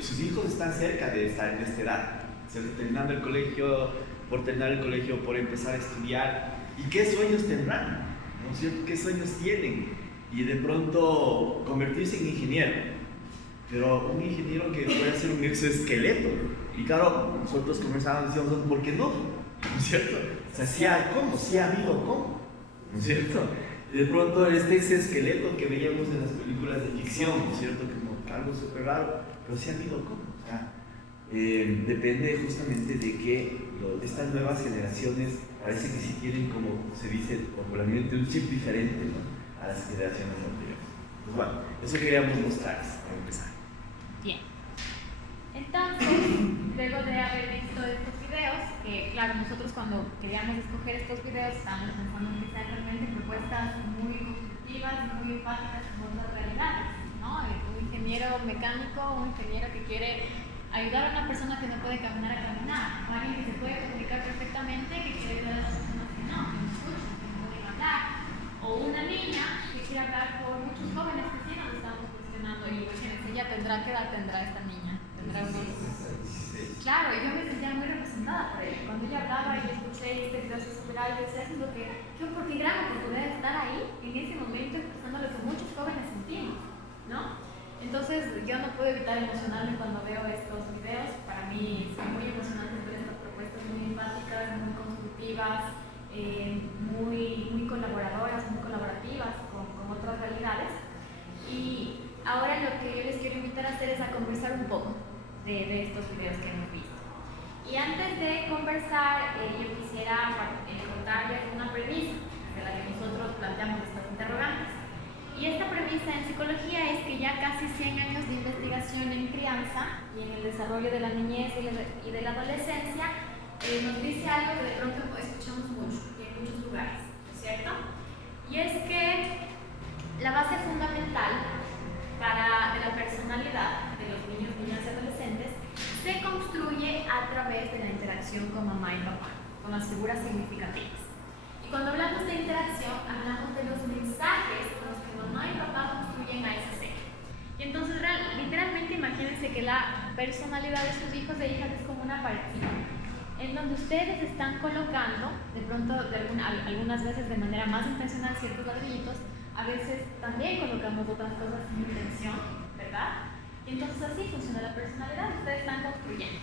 sus hijos están cerca de estar en esta edad, terminando el colegio, por terminar el colegio, por empezar a estudiar, y qué sueños tendrán. ¿No es cierto? ¿Qué sueños tienen? Y de pronto convertirse en ingeniero, pero un ingeniero que puede hacer un exoesqueleto, Y claro, nosotros conversábamos y decíamos, ¿por qué no? ¿No es cierto? O sea, sí ha habido cómo, ¿no es cierto? Y de pronto ese esqueleto que veíamos en las películas de ficción, ¿no es cierto? Como algo súper raro, pero sí ha habido cómo. O sea, depende justamente de que estas nuevas generaciones parece que sí tienen, como se dice popularmente, un chip diferente, ¿no?, a las generaciones anteriores. Pues bueno, eso queríamos mostrarles para empezar. Bien. Entonces, luego de haber visto estos videos, que claro, nosotros cuando queríamos escoger estos videos estábamos pensando en que sean realmente propuestas muy constructivas, muy empáticas con otras realidades, ¿no? Un ingeniero mecánico, un ingeniero que quiere ayudar a una persona que no puede caminar a caminar, o alguien que se puede comunicar perfectamente, que quiere ayudar a las personas que no escuchan, que no pueden hablar, o una niña que quiere hablar con muchos jóvenes que sí nos estamos cuestionando, y imagínense, ella tendrá, ¿qué edad tendrá esta niña? Tendrá unos... Claro, y yo me sentía muy representada por ella. Cuando ella hablaba y escuché este video superar, yo decía, eso es lo que yo, porque gran oportunidad de estar ahí, en ese momento, expresando lo que muchos jóvenes sentimos, ¿no? Entonces, yo no puedo evitar emocionarme cuando veo estos videos. Para mí son muy emocionantes ver estas propuestas muy empáticas, muy constructivas, muy colaboradoras, muy colaborativas con otras realidades. Y ahora lo que yo les quiero invitar a hacer es a conversar un poco de estos videos que hemos visto. Y antes de conversar, yo quisiera contarles una premisa de la que nosotros planteamos estas interrogantes. Y esta premisa en psicología es que ya casi 100 años de investigación en crianza y en el desarrollo de la niñez y de la adolescencia nos dice algo que de pronto escuchamos mucho y en muchos lugares, ¿cierto? Y es que la base fundamental de la personalidad de los niños, niñas y adolescentes se construye a través de la interacción con mamá y papá, con las figuras significativas. Y cuando hablamos de interacción, hablamos de los mensajes con los que mamá y papá construyen a ese ser. Y entonces, literalmente, imagínense que la personalidad de sus hijos e hijas es como una partida, en donde ustedes están colocando, de pronto, algunas veces de manera más intencional, ciertos ladrillitos, a veces también colocamos otras cosas sin intención, ¿verdad? Y entonces así funciona la personalidad, ustedes están construyendo.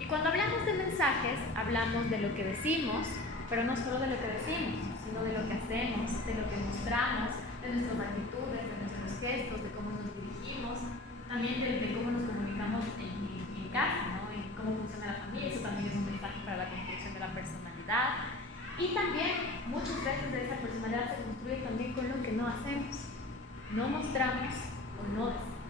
Y cuando hablamos de mensajes, hablamos de lo que decimos, pero no solo de lo que decimos, sino de lo que hacemos, de lo que mostramos, de nuestras actitudes, de nuestros gestos, de cómo nos dirigimos, también de cómo nos comunicamos en casa, ¿no? En cómo funciona la familia. Eso también es un mensaje para la construcción de la personalidad. Y también muchas veces de esa personalidad se construye también con lo que no hacemos, no mostramos o no decimos.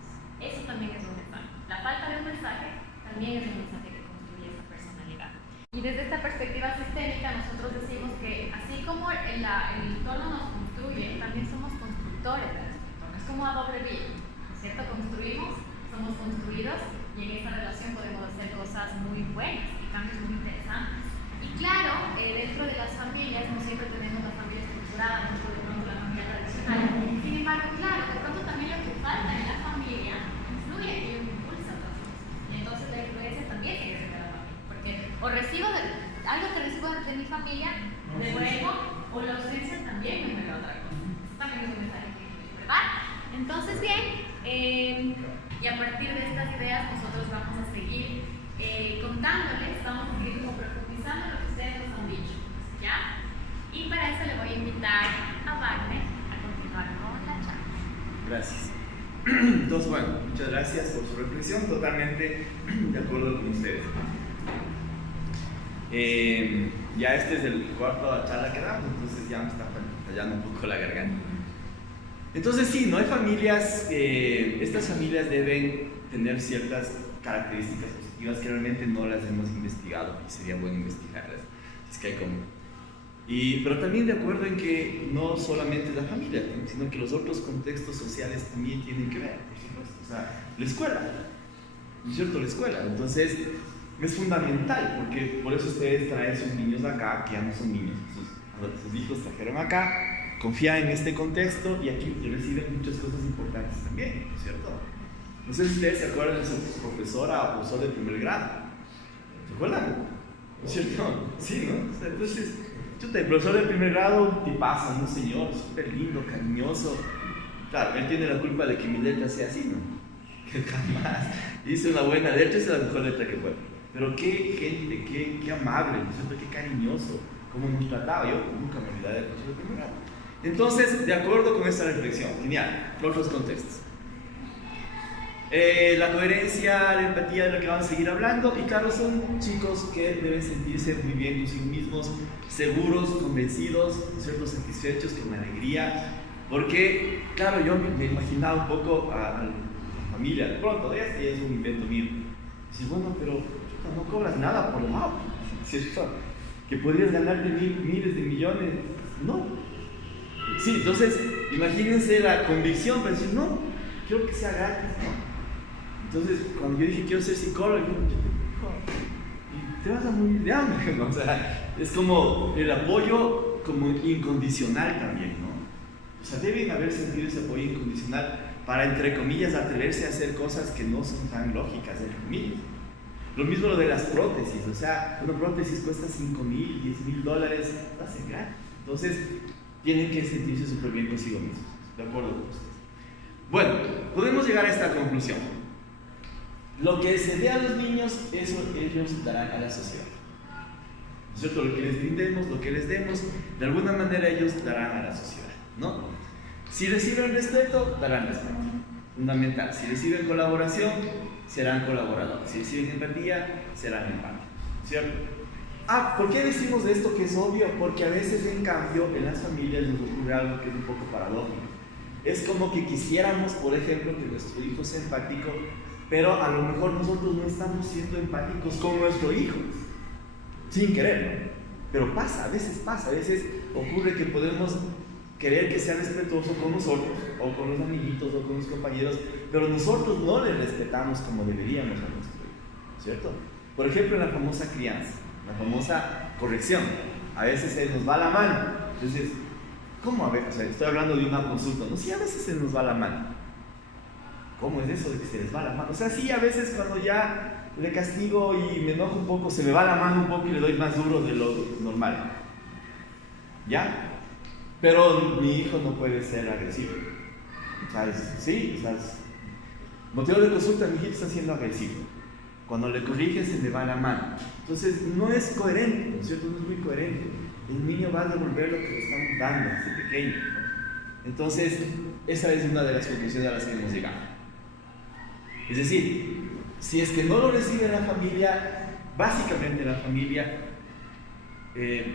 Eso también es un mensaje. La falta de un mensaje también es un mensaje que construye esa personalidad. Y desde esta perspectiva sistémica nosotros decimos que así como el entorno nos construye, también somos constructores de nuestro entorno. Es como a doble vía, ¿no es cierto? Construimos, somos construidos y en esta relación podemos hacer cosas muy buenas y cambios muy interesantes. Y claro, dentro de las familias no siempre tenemos la familia estructurada, dentro de pronto la familia tradicional. Sin embargo, claro, de pronto también lo que falta en la familia influye y impulsa a otras cosas. Y entonces la influencia también tiene que ser de la familia. Porque o recibo algo que recibo de mi familia, devuelvo, o la ausencia también me da otra cosa. Eso también es un mensaje que influye, ¿verdad? Entonces, bien, y a partir de estas ideas nosotros vamos a seguir contándoles, vamos a seguir como profundizando lo que ustedes nos han dicho, ¿ya? Y para eso le voy a invitar a Wagner a continuar con la charla. Gracias. Entonces, bueno, muchas gracias por su reflexión, totalmente de acuerdo con ustedes. Ya este es el cuarto charla que damos, entonces ya me está fallando un poco la garganta. Entonces sí, no hay familias, estas familias deben tener ciertas características positivas que realmente no las hemos investigado y sería bueno investigarlas, es que hay como. Pero también de acuerdo en que no solamente la familia, sino que los otros contextos sociales también tienen que ver, por supuesto. O sea, la escuela, ¿no es cierto? La escuela. Entonces, es fundamental, porque por eso ustedes traen sus niños acá, que ya no son niños, sus hijos trajeron acá, confían en este contexto y aquí reciben muchas cosas importantes también, ¿no es cierto? No sé si ustedes se acuerdan de su profesora o profesor de primer grado. ¿Se acuerdan? ¿No es cierto? Sí, ¿no? O sea, entonces, el profesor de primer grado, tipazo, un señor súper lindo, cariñoso. Claro, él tiene la culpa de que mi letra sea así, ¿no? Que jamás hice una buena letra, esa es la mejor letra que puedo. pero qué gente, qué amable, ¿no es cierto? Qué cariñoso, cómo nos trataba. Yo nunca me olvidaré del profesor de primer grado. Entonces, de acuerdo con esta reflexión, genial, otros contextos. La coherencia, la empatía de lo que vamos a seguir hablando, y claro, son chicos que deben sentirse muy bien consigo mismos, seguros, convencidos, ¿cierto? Satisfechos, con alegría, porque, claro, yo me imaginaba un poco a la familia, de pronto, este es un invento mío, dices, bueno, pero no cobras nada por lado, ¿cierto? Que podrías ganarte miles de millones, no. Sí, entonces, imagínense la convicción para decir, no, quiero que sea gratis, ¿no? Entonces, cuando yo dije quiero ser psicólogo, y te vas a morir de hambre, ¿no? O sea, es como el apoyo como incondicional también, ¿no? O sea, deben haber sentido ese apoyo incondicional para, entre comillas, atreverse a hacer cosas que no son tan lógicas, entre comillas. Lo mismo lo de las prótesis, o sea, una prótesis cuesta $5,000, $10,000, lo hacen gratis. Entonces, tienen que sentirse súper bien consigo mismos, ¿de acuerdo con ustedes? Bueno, podemos llegar a esta conclusión. Lo que se dé a los niños, eso ellos darán a la sociedad. ¿No es cierto? Lo que les brindemos, lo que les demos, de alguna manera ellos darán a la sociedad, ¿no? Si reciben respeto, darán respeto. Fundamental. Si reciben colaboración, serán colaboradores. Si reciben empatía, serán empáticos, ¿cierto? ¿Por qué decimos esto que es obvio? Porque a veces, en cambio, en las familias nos ocurre algo que es un poco paradójico. Es como que quisiéramos, por ejemplo, que nuestro hijo sea empático, pero a lo mejor nosotros no estamos siendo empáticos con nuestro hijo, sin querer, ¿no? Pero pasa, a veces ocurre que podemos querer que sea respetuoso con nosotros, o con los amiguitos, o con los compañeros, pero nosotros no le respetamos como deberíamos a nuestro hijo, ¿cierto? Por ejemplo, en la famosa crianza, la famosa corrección, a veces se nos va la mano. Entonces, ¿cómo a ver? O sea, estoy hablando de una consulta, ¿no? Sí, a veces se nos va la mano. ¿Cómo es eso de que se les va la mano? O sea, sí, a veces cuando ya le castigo y me enojo un poco, se me va la mano un poco y le doy más duro de lo normal. ¿Ya? Pero mi hijo no puede ser agresivo. ¿Sabes? Sí, ¿sabes? Motivo de consulta, mi hijito está siendo agresivo. Cuando le corrige se le va la mano. Entonces, no es coherente, ¿no es cierto? No es muy coherente. El niño va a devolver lo que le estamos dando desde pequeño, ¿no? Entonces, esa es una de las conclusiones a las que hemos llegado. Es decir, si es que no lo recibe la familia, básicamente la familia,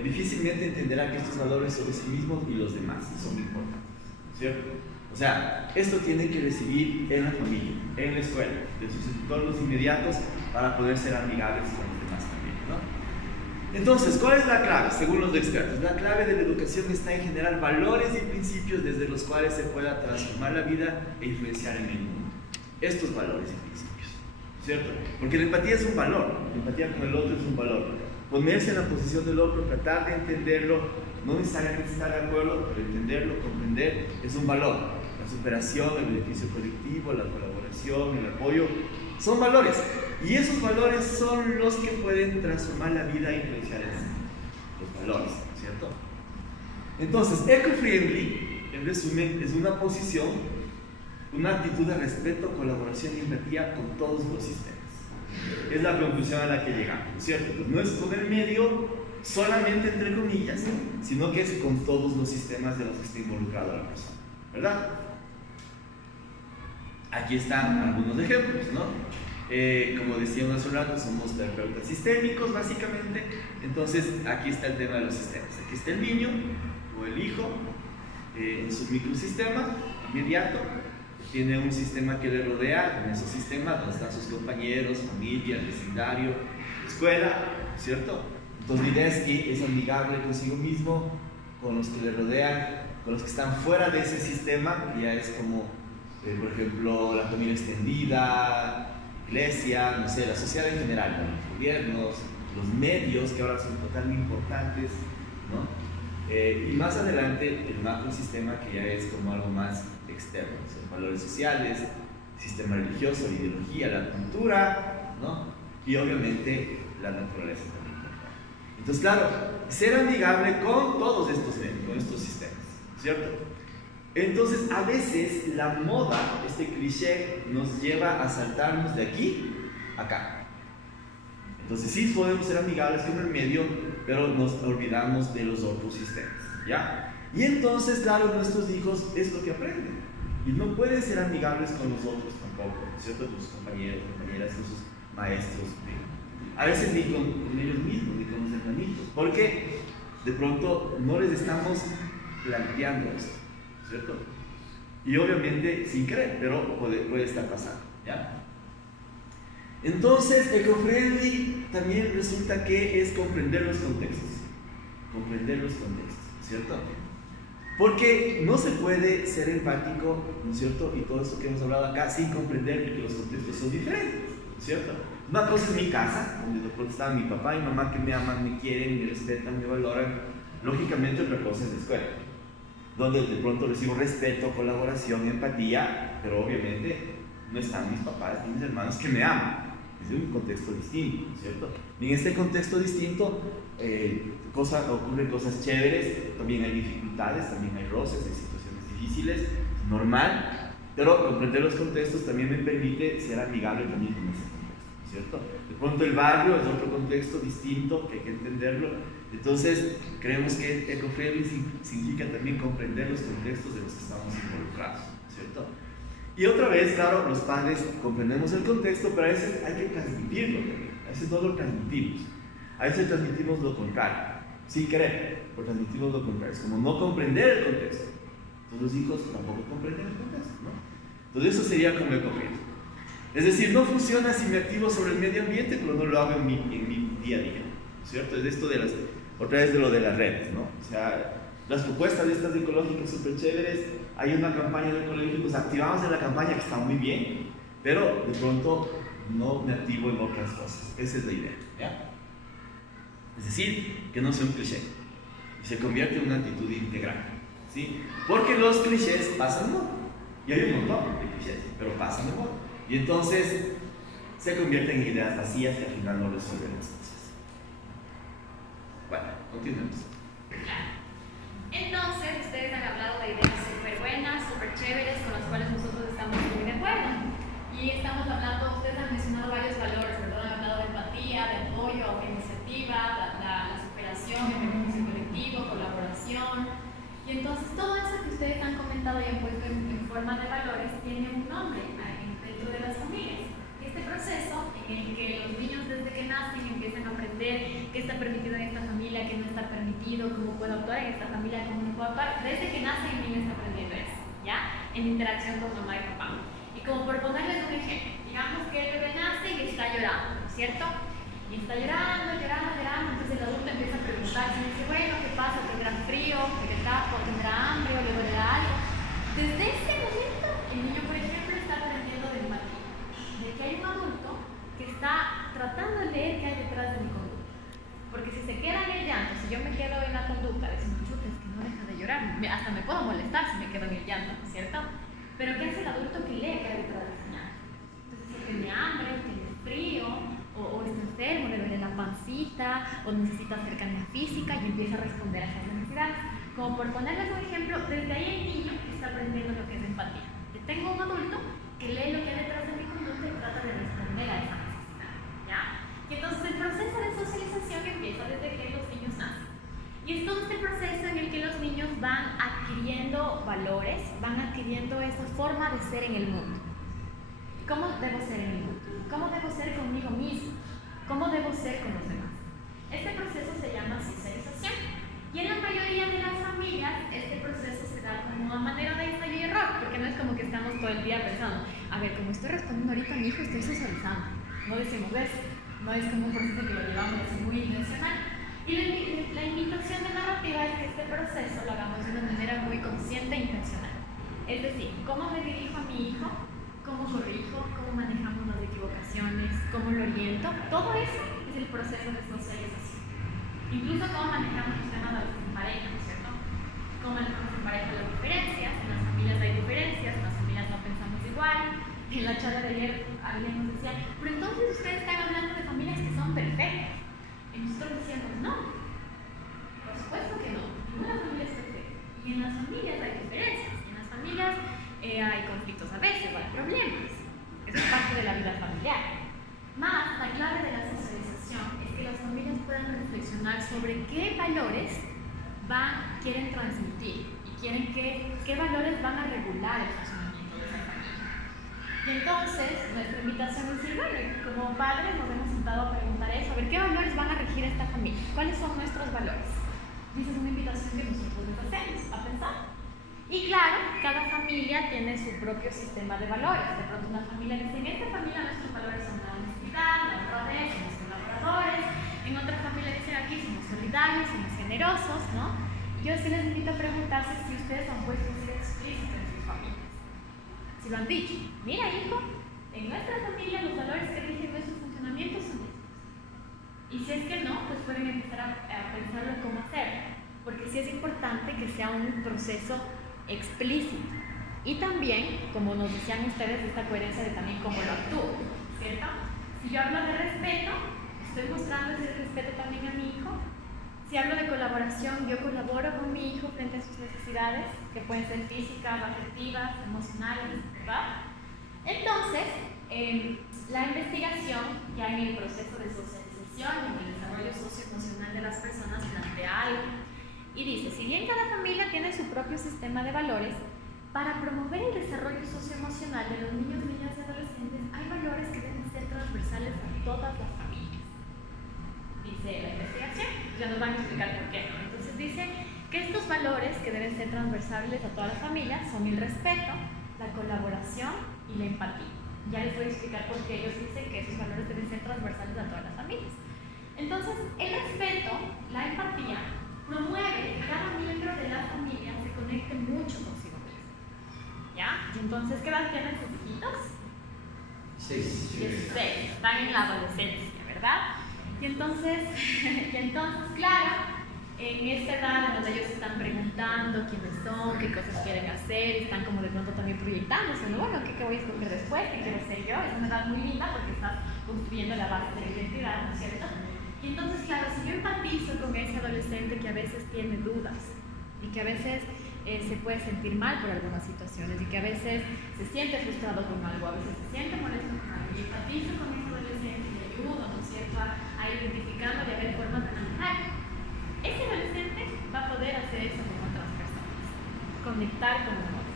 difícilmente entenderá que estos valores sobre sí mismos y los demás son importantes, ¿cierto? O sea, esto tiene que recibir en la familia, en la escuela, de sus entornos inmediatos, para poder ser amigables con los demás también, ¿no? Entonces, ¿cuál es la clave? Según los expertos, la clave de la educación está en generar valores y principios desde los cuales se pueda transformar la vida e influenciar en el mundo. Estos valores y principios, ¿cierto? Porque la empatía es un valor, la empatía con el otro es un valor. Ponerse en la posición del otro, tratar de entenderlo, no necesariamente estar de acuerdo, pero entenderlo, comprender, es un valor. La superación, el beneficio colectivo, la colaboración, el apoyo, son valores. Y esos valores son los que pueden transformar la vida e influenciar el mundo. Los valores, ¿cierto? Entonces, eco-friendly, en resumen, es una posición, una actitud de respeto, colaboración y empatía con todos los sistemas. Es la conclusión a la que llegamos, ¿cierto? Pues no es con el medio solamente entre comillas, sino que es con todos los sistemas de los que está involucrada la persona, ¿verdad? Aquí están algunos ejemplos, ¿no? Como decíamos hace un rato, somos terapeutas sistémicos básicamente. Entonces aquí está el tema de los sistemas. Aquí está el niño o el hijo en su microsistema inmediato. Tiene un sistema que le rodea, en esos sistemas donde están sus compañeros, familia, vecindario, escuela, ¿cierto? Entonces la idea es que es amigable consigo mismo, con los que le rodean, con los que están fuera de ese sistema, que ya es como, por ejemplo, la familia extendida, iglesia, no sé, la sociedad en general, ¿no? Los gobiernos, los medios, que ahora son totalmente importantes, ¿no? Y más adelante el macrosistema, que ya es como algo más externo, son valores sociales, sistema religioso, la ideología, la cultura, ¿no? Y obviamente la naturaleza también. Entonces, claro, ser amigable con todos estos medios, con estos sistemas, ¿cierto? Entonces, a veces la moda, este cliché, nos lleva a saltarnos de aquí a acá. Entonces sí podemos ser amigables con el medio, pero nos olvidamos de los otros sistemas, ¿ya? Y entonces, claro, nuestros hijos es lo que aprenden. Y no pueden ser amigables con nosotros tampoco, ¿cierto? Con sus compañeros, compañeras, con sus maestros. A veces ni con ellos mismos, ni con los hermanitos. Porque de pronto no les estamos planteando esto, ¿cierto? Y obviamente sin querer, pero puede estar pasando, ¿ya? Entonces, eco-friendly también resulta que es comprender los contextos, ¿cierto? Porque no se puede ser empático, ¿no es cierto? Y todo esto que hemos hablado acá sin comprender que los contextos son diferentes, ¿no es cierto? Una cosa es mi casa, donde de pronto están mi papá y mamá que me aman, me quieren, me respetan, me valoran. Lógicamente otra cosa es la escuela, donde de pronto recibo respeto, colaboración, empatía, pero obviamente no están mis papás ni mis hermanos que me aman. Es un contexto distinto, ¿cierto? Y en este contexto distinto ocurren cosas chéveres, también hay dificultades, también hay roces, hay situaciones difíciles, normal, pero comprender los contextos también me permite ser amigable también con ese contexto, ¿cierto? De pronto el barrio es otro contexto distinto que hay que entenderlo. Entonces creemos que eco-friendly significa también comprender los contextos de los que estamos involucrados, ¿cierto? Y otra vez, claro, los padres comprendemos el contexto, pero a veces hay que transmitirlo también. A veces no lo transmitimos. A veces transmitimos lo contrario, sin querer, pero transmitimos lo contrario. Es como no comprender el contexto. Entonces los hijos tampoco comprenden el contexto, ¿no? Entonces eso sería como eco-friendly. Es decir, no funciona si me activo sobre el medio ambiente, pero no lo hago en mi día a día, ¿cierto? Es esto de otra vez de lo de las redes, ¿no? O sea, las propuestas de estas ecológicas súper chéveres, hay una campaña de colegio, nos activamos en la campaña que está muy bien, pero de pronto no me activo en otras cosas. Esa es la idea, ¿ya? Es decir, que no sea un cliché y se convierte en una actitud integral, ¿sí? Porque los clichés pasan de moda, y hay un montón de clichés, pero pasan de moda, y entonces se convierten en ideas vacías que al final no resuelven las cosas. Bueno, continuemos. Entonces, ustedes han hablado de ideas súper buenas, súper chéveres, con las cuales nosotros estamos muy de acuerdo. Y estamos hablando, ustedes han mencionado varios valores, ¿verdad? Han hablado de empatía, de apoyo, autoiniciativa, la superación, el beneficio colectivo, colaboración. Y entonces todo eso que ustedes han comentado y han puesto en forma de valores tiene un nombre dentro de las familias. Este proceso en el que los niños desde que nacen empiezan a aprender qué está permitido en esta familia, qué no está permitido, cómo puedo actuar en esta familia, cómo no puedo actuar, desde que nacen el niño está aprendiendo eso, ¿ya? En interacción con mamá y papá. Y como por ponerles un ejemplo, digamos que el bebé nace y está llorando, ¿no es cierto? Y está llorando, entonces el adulto empieza a preguntarse, y dice, bueno, ¿qué pasa? ¿Tendrá frío? ¿Tendrá tapo? ¿Tendrá hambre? ¿O le dolerá algo? Desde ese momento, el niño, por ejemplo, está aprendiendo de empatía, de que hay un adulto que está tratando de leer qué hay detrás de mi conducta. Porque si se queda en el llanto, si yo me quedo en la conducta, diciendo, chuta, es que no deja de llorar, hasta me puedo molestar si me quedo en el llanto, ¿no es cierto? Pero ¿qué hace el adulto que lee qué hay detrás de ese llanto? Entonces, si tiene hambre, tiene frío, o está enfermo, le duele la pancita, o necesita cercanía física y empieza a responder a esas necesidades. Como por ponerles un ejemplo, desde ahí el niño está aprendiendo lo que es empatía. Yo tengo un adulto que lee lo que hay detrás de mi conducta y trata de responder a esa necesidad, ¿ya? Y entonces el proceso de socialización empieza desde que los niños nacen. Y es todo este proceso en el que los niños van adquiriendo valores, van adquiriendo esa forma de ser en el mundo. ¿Cómo debo ser en el mundo? ¿Cómo debo ser conmigo mismo? ¿Cómo debo ser con los demás? Este proceso se llama socialización. Y en la mayoría de las familias, este proceso se da como a manera de ensayo y error, porque no es como que estamos todo el día pensando, a ver, como estoy respondiendo ahorita a mi hijo, estoy socializando. No decimos eso, no es como un proceso que lo llevamos así muy intencional. Y la invitación de narrativa es que este proceso lo hagamos de una manera muy consciente e intencional. Es decir, ¿cómo me dirijo a mi hijo? ¿Cómo corrijo? ¿Cómo manejamos las equivocaciones? ¿Cómo lo oriento? Todo eso es el proceso de socialización. Incluso cómo manejamos los temas en pareja, ¿no es cierto? Cómo manejamos en pareja las diferencias. En las familias hay diferencias, en las familias no pensamos igual. En la charla de ayer alguien nos decía, pero entonces ustedes están hablando de familias que son perfectas. Y nosotros decíamos, no. Por supuesto que no. Ninguna familia es perfecta. Y en las familias hay diferencias. Y en las familias hay conflictos a veces, hay problemas. Eso es parte de la vida familiar. Más, la clave de la socialización quieren transmitir y quieren qué valores van a regular el funcionamiento de esa familia. Y entonces, nuestra invitación es decir, bueno, como padres nos hemos sentado a preguntar eso, a ver, ¿qué valores van a regir esta familia? ¿Cuáles son nuestros valores? Esa es una invitación que nosotros les hacemos a pensar. Y claro, cada familia tiene su propio sistema de valores. De pronto una familia dice, en esta familia nuestros valores son la honestidad, la honradez, somos colaboradores. En otra familia dicen, aquí somos solidarios, somos generosos, ¿no? Yo sí les invito a preguntarse si ustedes han puesto a ser explícitos en sus familias. Si lo han dicho, mira hijo, en nuestra familia los valores que rigen nuestro funcionamiento son estos. Y si es que no, pues pueden empezar a pensarlo en cómo hacer. Porque sí es importante que sea un proceso explícito. Y también, como nos decían ustedes, esta coherencia de también cómo lo actúo, ¿cierto? Si yo hablo de respeto, estoy mostrando ese respeto también a mi hijo. Si hablo de colaboración, yo colaboro con mi hijo frente a sus necesidades, que pueden ser físicas, afectivas, emocionales, ¿verdad? Entonces, la investigación, ya en el proceso de socialización, en el desarrollo socioemocional de las personas, plantea algo y dice, si bien cada familia tiene su propio sistema de valores, para promover el desarrollo socioemocional de los niños, niñas y adolescentes, hay valores que deben ser transversales a todas las familias. Dice la investigación, ya nos van a explicar por qué. Entonces dice que estos valores que deben ser transversales a todas las familias son el respeto, la colaboración y la empatía. Ya les voy a explicar por qué ellos dicen que esos valores deben ser transversales a todas las familias. Entonces, el respeto, la empatía, promueve que cada miembro de la familia se conecte mucho consigo mismo. ¿Ya? Y entonces, ¿qué edad tienen sus hijitos? 16. Están en la adolescencia, ¿verdad? Y entonces, claro, en esta edad en donde ellos están preguntando quiénes son, qué cosas quieren hacer, están como de pronto también proyectándose, ¿no? Bueno, ¿qué voy a escoger después? ¿Qué quiero ser yo? Es una edad muy linda porque estás construyendo la base de la identidad, ¿no es cierto? Y entonces, claro, si yo empatizo con ese adolescente que a veces tiene dudas y que a veces se puede sentir mal por algunas situaciones y que a veces se siente frustrado con algo, a veces se siente molesto con algo, y empatizo con ese adolescente y le ayudo, ¿no es cierto?, a identificarlo y a ver formas de manejar. Ese adolescente va a poder hacer eso con otras personas, conectar con el otro,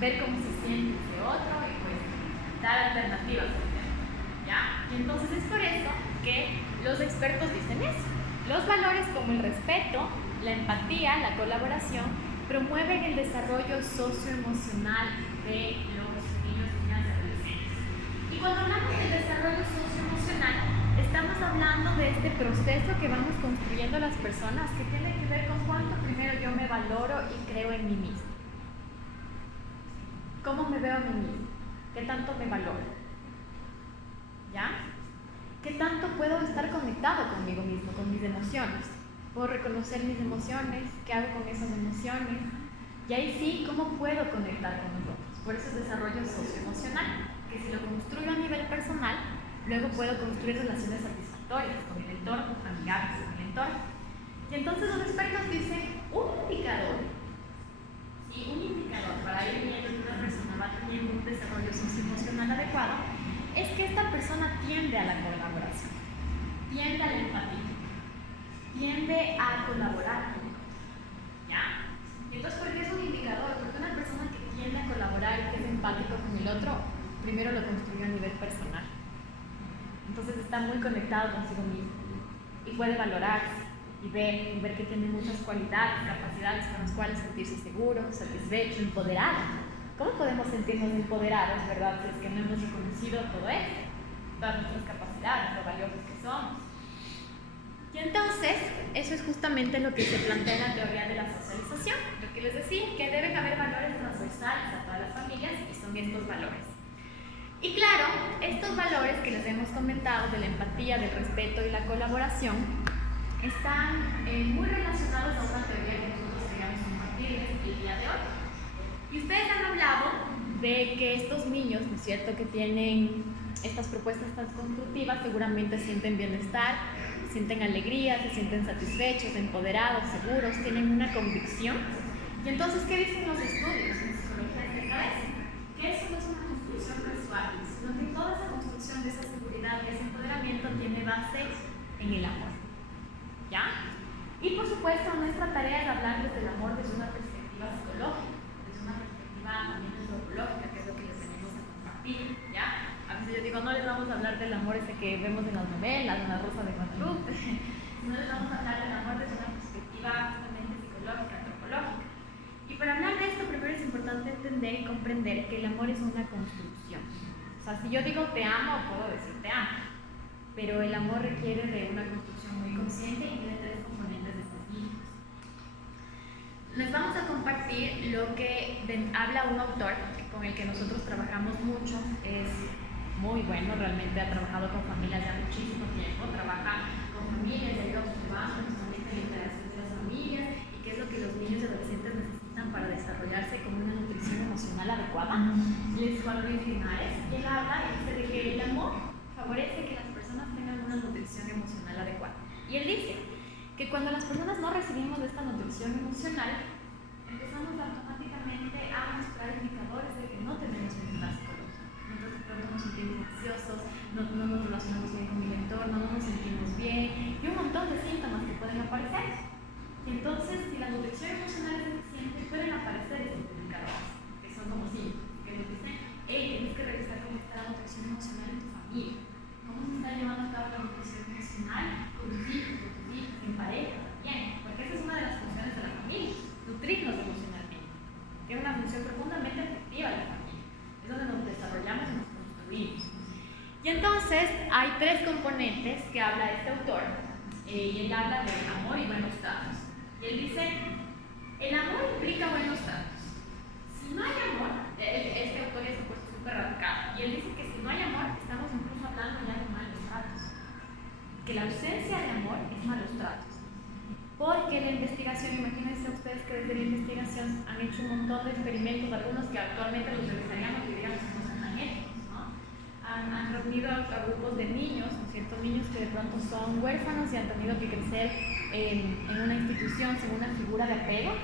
ver cómo se siente ese otro y pues dar alternativas al tema, ¿ya? Y entonces es por eso que los expertos dicen eso. Los valores como el respeto, la empatía, la colaboración promueven el desarrollo socioemocional de los niños, niñas y adolescentes. Y cuando hablamos del desarrollo socioemocional, estamos hablando de este proceso que vamos construyendo las personas, que tiene que ver con cuánto primero yo me valoro y creo en mí mismo. ¿Cómo me veo a mí mismo? ¿Qué tanto me valoro? ¿Ya? ¿Qué tanto puedo estar conectado conmigo mismo, con mis emociones? ¿Puedo reconocer mis emociones? ¿Qué hago con esas emociones? Y ahí sí, ¿cómo puedo conectar con nosotros? Por eso es desarrollo socioemocional, que si lo construyo a nivel personal, luego puedo construir relaciones satisfactorias con el entorno, amigables con el entorno. Y entonces los expertos dicen, un indicador para ir viendo que una persona va teniendo un desarrollo socioemocional adecuado, es que esta persona tiende a la colaboración, tiende a la empatía, tiende a colaborar con el otro, ¿ya? Y entonces, ¿por qué es un indicador? Porque una persona que tiende a colaborar y que es empático con el otro, primero lo construyó a nivel personal. Entonces está muy conectado consigo mismo y puede valorarse y ver que tiene muchas cualidades, capacidades con las cuales sentirse seguro, satisfecho, empoderado. ¿Cómo podemos sentirnos empoderados, verdad? Si es que no hemos reconocido todo esto, todas nuestras capacidades, lo valiosos que somos. Y entonces, eso es justamente lo que se plantea en la teoría de la socialización, lo que les decía, que deben haber valores transversales a todas las familias y son estos valores. Y claro, estos valores que les hemos comentado de la empatía, del respeto y la colaboración están muy relacionados a una teoría que nosotros queríamos compartirles el día de hoy. Y ustedes han hablado de que estos niños, ¿no es cierto?, que tienen estas propuestas tan constructivas, seguramente sienten bienestar, sienten alegría, se sienten satisfechos, empoderados, seguros, tienen una convicción. Y entonces, ¿qué dicen los estudios en psicología acerca de eso? Que eso no es una construcción casual, sino que toda esa construcción de esa seguridad y ese empoderamiento tiene base en el amor. ¿Ya? Y por supuesto, nuestra tarea es hablarles del amor desde una perspectiva psicológica, desde una perspectiva también antropológica, que es lo que les venimos a compartir, ¿ya? A veces yo digo, no les vamos a hablar del amor ese que vemos en las novelas, en La Rosa de Guadalupe, sino les vamos a hablar del amor desde una perspectiva justamente psicológica, antropológica. Y para hablar de esto, primero es importante entender y comprender que el amor es una construcción. O sea, si yo digo te amo, puedo decir te amo, pero el amor requiere de una construcción muy consciente y tiene tres componentes específicos. Les vamos a compartir lo que habla un autor con el que nosotros trabajamos mucho, es muy bueno, realmente ha trabajado con familias ya muchísimo tiempo, trabaja con familias, ya iba observando justamente la interacción de las familias y qué es lo que los niños y adolescentes necesitan para desarrollarse con una nutrición emocional adecuada. Él es Juan Luis Linares y él habla y dice de que el amor favorece que las personas tengan una nutrición emocional adecuada. Y él dice que cuando las personas no recibimos de esta nutrición emocional, empezamos automáticamente a mostrar indicadores de que no tenemos bienestar psicológico. Entonces, de pronto nos sentimos ansiosos, no nos relacionamos bien con el entorno, no nos sentimos bien y un montón de síntomas que pueden aparecer. Entonces, si la nutrición emocional es deficiente, pueden aparecer estos indicadores, que son como síntomas, que nos dicen, hey, tienes que revisar cómo está la nutrición emocional en tu familia, cómo se está llevando a cabo la nutrición emocional con tus hijos, en pareja también, porque esa es una de las funciones de la familia, nutrirnos emocionalmente, que es una función profundamente efectiva de la familia, es donde nos desarrollamos y nos construimos. Y entonces hay tres componentes que habla este autor, y él habla de amor y buenos tratos. Y él dice, el amor implica buenos tratos. Si no hay amor, este autor es súper radical, y él dice que si no hay amor, estamos incluso hablando ya de malos tratos. Que la ausencia de amor es malos tratos. Porque la investigación, imagínense ustedes que desde la investigación han hecho un montón de experimentos, algunos que actualmente los revisaríamos y diríamos que no son tan éticos, ¿no? Han reunido a grupos de niños, ¿no es cierto? Niños que de pronto son huérfanos y han tenido que crecer en una institución sin una figura de apego,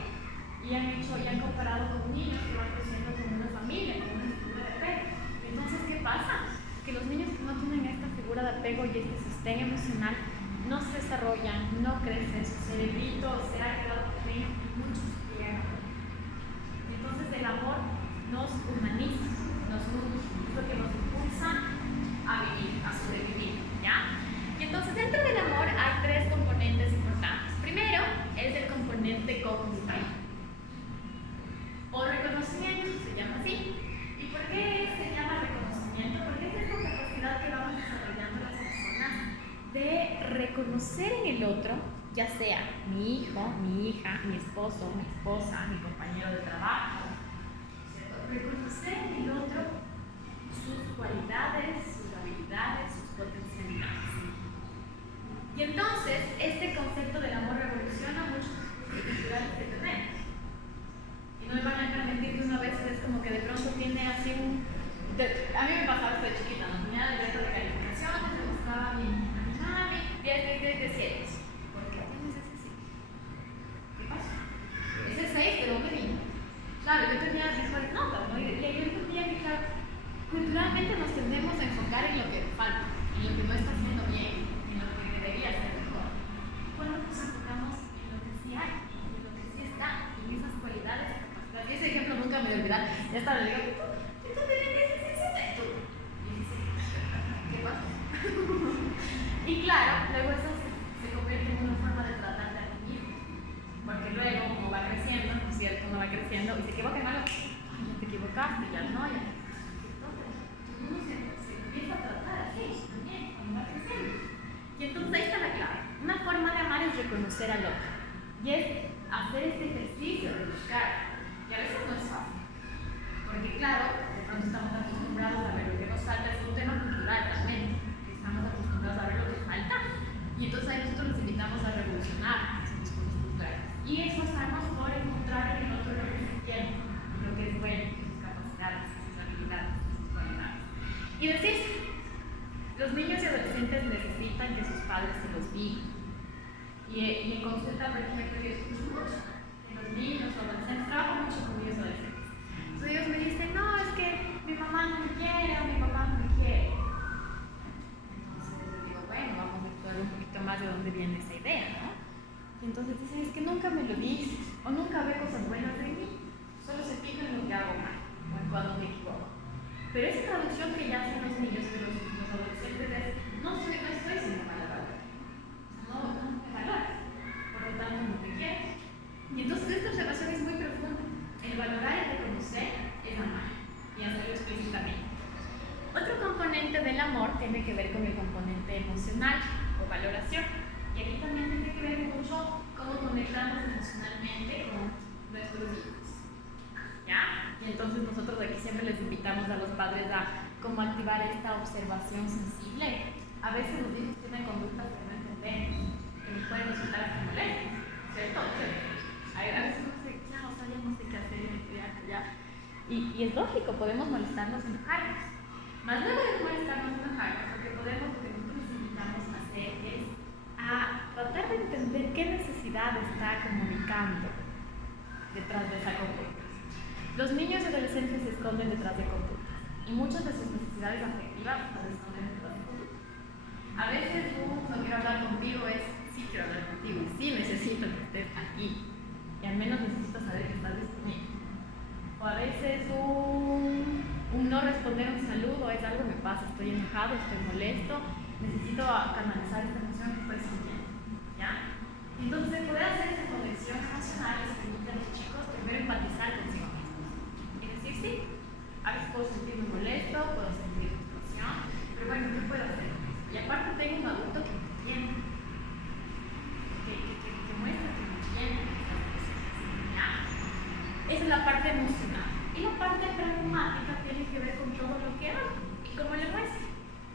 y han comparado con niños que van creciendo con una familia, con una figura de apego. Entonces, ¿qué pasa? Que los niños que no tienen esta figura de apego y este sostén emocional no se desarrollan, no crecen, su cerebrito se ha quedado pequeño y muchos pierden. Entonces, el amor nos humaniza, nos nutre, es lo que nos impulsa a vivir, a sobrevivir, ¿ya? Y entonces, dentro del amor hay tres componentes importantes. Primero es el componente cognitivo o reconocimiento, se llama así. ¿Y por qué se llama reconocimiento? Porque es esta capacidad que vamos desarrollando las personas de reconocer en el otro, ya sea mi hijo, mi hija, mi esposo, mi esposa, mi compañero de trabajo, ¿cierto? Reconocer en el otro sus cualidades, sus habilidades, sus potencialidades. Y entonces, este concepto del amor revoluciona muchos discursos culturales que tenemos. Y no me van a dejar mentir que una vez es como que de pronto tiene así a mí me pasaba esto de chiquita, ¿no? Tenía el reto de calificaciones, me mostraba a mi mami, 10 de 7. ¿Por qué tienes ese 5? ¿Qué pasa? Ese 6, ¿de dónde vino? Claro, yo tenía mejores notas, ¿no? Y yo entendía que, claro, culturalmente nos tendemos a enfocar en lo que falta, en lo que no está haciendo bien, en lo que debería ser mejor. Cuando nos enfocamos en lo que sí hay, en lo que sí está, en esas cualidades y capacidades. Y ese ejemplo nunca me voy a olvidar. Ya estaba, le digo, tú tienes ese 7, tú. Y dice, ¿qué pasa? Y claro, luego eso se convierte en una forma de tratar de admitir. Porque luego, como va creciendo, ¿no es cierto? Uno va creciendo y se equivoca en algo. Ay, ya te equivocaste, ya no, ya. Entonces, uno se empieza a tratar así también, cuando va creciendo. Y entonces ahí está la clave. Una forma de amar es reconocer al otro. Y es hacer este ejercicio de buscar. Y a veces no es fácil. Porque claro, de pronto estamos acostumbrados a ver lo que nos falta, es un tema cultural también. Estamos acostumbrados a ver lo que falta. Y entonces ahí nosotros nos invitamos a revolucionar esos discursos culturales. Y esforzarnos por encontrar en el otro lo que se quiere, lo que es bueno, sus capacidades, sus habilidades, sus cualidades. Y decir, los niños y adolescentes necesitan que sus padres se los digan. Y en consulta, por ejemplo, yo escucho mucho que los niños o adolescentes, trabajo mucho con niños adolescentes. Entonces ellos me dicen, no, es que mi mamá no me quiere o mi papá no me quiere. Entonces les digo, bueno, vamos a explorar un poquito más de dónde viene esa idea, ¿no? Y entonces inicio, o nunca ve cosas buenas de mí, solo se fija en lo que hago mal, o en cuando me equivoco. Pero esa traducción que ya hacen los niños y los adolescentes es, no estoy siendo mala valor, no me valoras, por lo tanto no te quiero. Y entonces esta observación es muy profunda. El valorar y reconocer es amar, y hacerlo explícitamente. Otro componente del amor tiene que ver con el componente emocional o valoración. Y aquí también tiene que ver mucho cómo conectamos emocionalmente con nuestros hijos. ¿Ya? Y entonces nosotros aquí siempre les invitamos a los padres a cómo activar esta observación sensible. A veces los hijos tienen conductas que no entendemos, que nos pueden resultar hasta molestas, ¿cierto? A veces uno dice, ya no sabíamos de qué hacer, ya. Y es lógico, podemos molestarnos y enojarnos. Más luego de molestarnos y enojarnos, lo que nosotros les invitamos a hacer es a tratar de entender qué necesidad está comunicando detrás de esa conducta. Los niños y adolescentes se esconden detrás de conductas y muchas de sus necesidades afectivas se esconden detrás de conductas. A veces no quiero hablar contigo es sí quiero hablar contigo, sí necesito que estés aquí y al menos necesito saber que estás disponible. O a veces un no responder un saludo es algo que me pasa, estoy enojado, estoy molesto, necesito canalizar esta emoción que estoy sintiendo, ¿ya? Entonces, poder hacer esa conexión emocional les permite a los chicos primero empatizar consigo mismos. Es decir, sí, a veces puedo sentirme molesto, puedo sentir frustración, pero bueno, ¿qué puedo hacer? Y aparte tengo un adulto que me entiende, que muestra que me entiende, ¿ya? Esa es la parte emocional. Y la parte pragmática tiene que ver con todo lo que hago y cómo le muestro.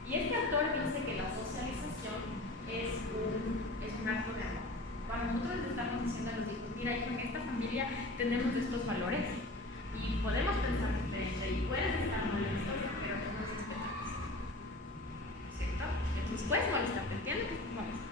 Y este autor dice que la socialización es un acto de amor. Cuando nosotros le estamos diciendo a los hijos, mira, hijo, en esta familia tenemos estos valores y podemos pensar diferente y puedes estar molesto, pero tú nos respetamos. ¿Cierto? Entonces puedes molestarte, entiendes que estás molesto.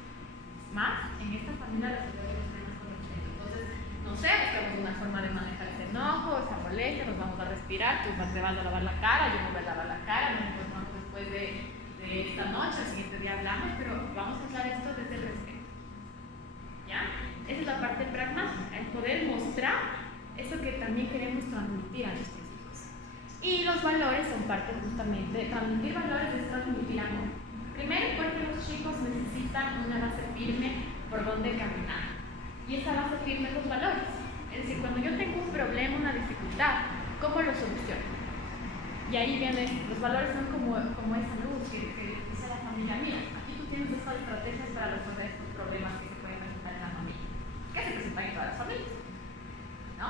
Más, en esta familia los valores tenemos con respeto. Entonces, no sé, buscamos una forma de manejar ese enojo, esa molestia, nos vamos a respirar, tú te vas a lavar la cara, yo me voy a lavar la cara, nos encontramos después de esta noche, el siguiente día hablamos, pero vamos a hablar esto desde el respeto. ¿Ya? Esa es la parte pragmática, el poder mostrar eso que también queremos transmitir a nuestros hijos. Y los valores son parte justamente, transmitir valores es transmitir amor. Primero porque los chicos necesitan una base firme por donde caminar. Y esa base firme los valores. Es decir, cuando yo tengo un problema, una dificultad, ¿cómo lo soluciono? Y ahí vienen, los valores son como esa luz que dice la familia, mira, aquí tú tienes estas estrategias para resolver estos problemas que se pueden presentar en la familia. Que se presentan en todas las familias, ¿no?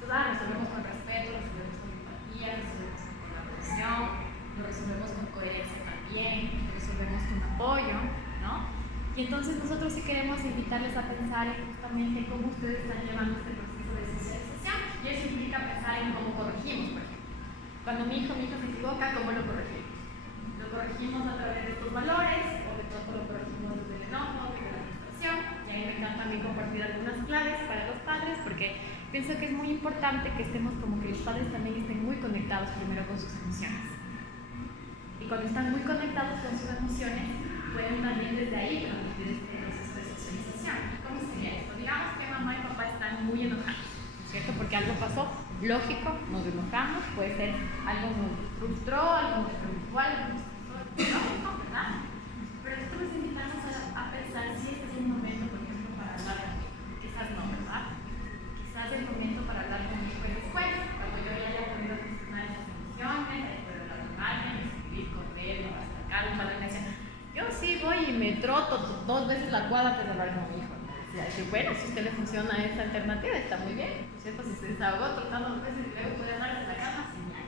Entonces, resolvemos con respeto, resolvemos con empatía, resolvemos con colaboración, lo resolvemos con coherencia también, lo resolvemos con apoyo, ¿no? Y entonces nosotros sí queremos invitarles a pensar en justamente cómo ustedes están llevando este proceso de socialización. Y eso implica pensar en cómo corregimos, por ejemplo. Cuando mi hijo se equivoca, ¿cómo lo corregimos? Lo corregimos a través de estos valores, o de pronto lo corregimos desde el enojo, desde la frustración. Y a mí me encanta también compartir algunas claves para los padres, porque pienso que es muy importante que estemos como que los padres también estén muy conectados primero con sus emociones. Y cuando están muy conectados con sus emociones, pueden también desde ahí transmitir este proceso de socialización. ¿Cómo sería esto? Digamos que mamá y papá están muy enojados, ¿cierto? Porque algo pasó, lógico, nos enojamos, puede ser algo nos frustró, algo nos preocupó, algo nos frustró, lógico, ¿verdad? Pero nosotros les invitamos a pensar si este es un momento, por ejemplo, para hablar conmigo. Quizás no, ¿verdad? Quizás es el momento para hablar conmigo después, cuando yo ya haya podido gestionar esas emociones, haya podido hablar con alguien, escribir, correr, o sacar un padre me decía, yo sí voy y me troto 2 veces la cuadra antes de hablar con mi hijo. Que bueno, si a usted le funciona esta alternativa, está muy bien, ¿cierto? Si se desahogó trotando 2 veces y luego puede andar en la cama, genial.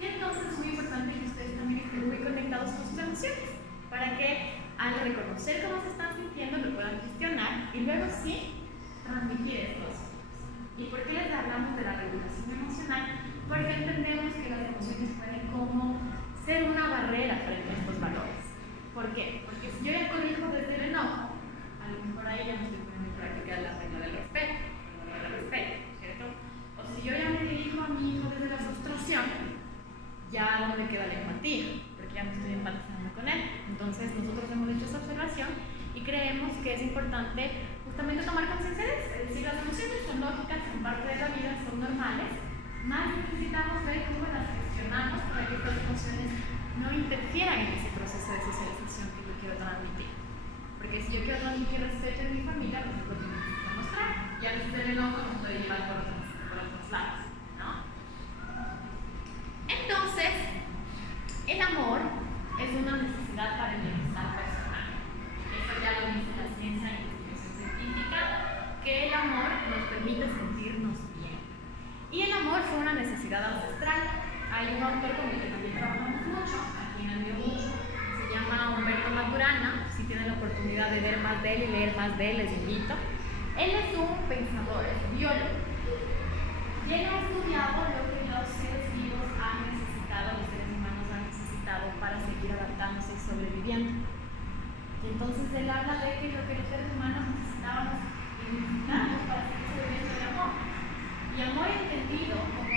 Y entonces es muy importante que ustedes también estén muy conectados con sus emociones, para que al reconocer cómo se están sintiendo lo puedan gestionar y luego sí transmitir estos. ¿Y por qué les hablamos de la regulación emocional? Porque entendemos que las emociones pueden como ser una barrera frente a estos valores. ¿Por qué? Porque si yo ya corrijo desde el enojo, a lo mejor ahí ya no estoy poniendo en práctica la regla del respeto, ¿cierto? O si yo ya me dirijo a mi hijo desde la frustración, ya no me queda la empatía, porque ya no estoy empatizando con él. Entonces nosotros hemos hecho esa observación y creemos que es importante justamente tomar conciencia de eso, es decir, las emociones el enojo nos puede llevar por otros lados, ¿no? Entonces, el amor es una necesidad para el bienestar personal. Esto ya lo dice la ciencia y la investigación científica, que el amor nos permite sentirnos bien. Y el amor fue una necesidad ancestral. Hay un autor con el que también trabajamos mucho, a quien admiro mucho, se llama Humberto Maturana. Si tienen la oportunidad de ver más de él y leer más de él, les invito. Él es un pensador, es biólogo, y él ha estudiado lo que los seres vivos han necesitado, los seres humanos han necesitado para seguir adaptándose y sobreviviendo. Y entonces él habla de que lo que los seres humanos necesitábamos y necesitamos para seguir sobreviviendo el amor. Y amor entendido como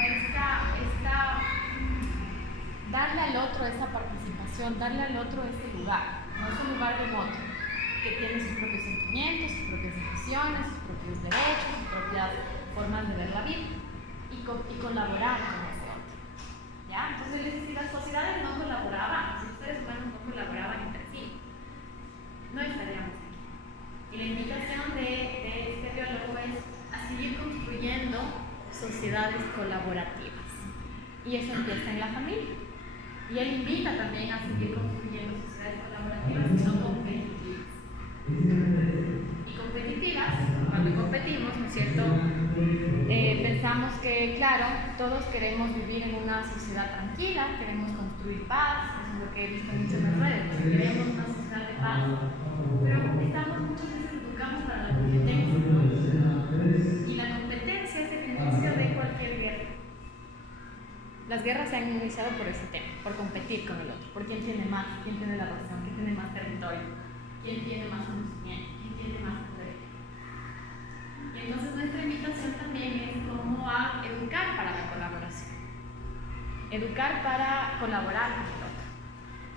darle al otro esa participación, darle al otro ese lugar, no ese lugar remoto, que tiene sus propios sentimientos, sus propias decisiones, sus propios derechos, sus propias formas de ver la vida y colaborar con ese otro. ¿Ya? Entonces, si las sociedades no colaboraban, si los seres humanos no colaboraban entre sí, no estaríamos aquí. Y la invitación de este biólogo es a seguir construyendo sociedades colaborativas. Y eso empieza en la familia. Y él invita también a seguir construyendo sociedades colaborativas y no competitivas. Y competitivas, cuando competimos, ¿no es cierto? Pensamos que, claro, todos queremos vivir en una sociedad tranquila, queremos construir paz, eso es lo que he visto mucho en las redes, queremos una sociedad de paz, pero estamos muchas veces educamos para la competencia, ¿no? Y la competencia es el inicio de cualquier guerra. Las guerras se han iniciado por ese tema, por competir con el otro, por quién tiene más, quién tiene la razón, quién tiene más territorio, quién tiene más conocimiento, quién tiene más poder. Y entonces nuestra invitación también es cómo a educar para la colaboración, educar para colaborar con el otro.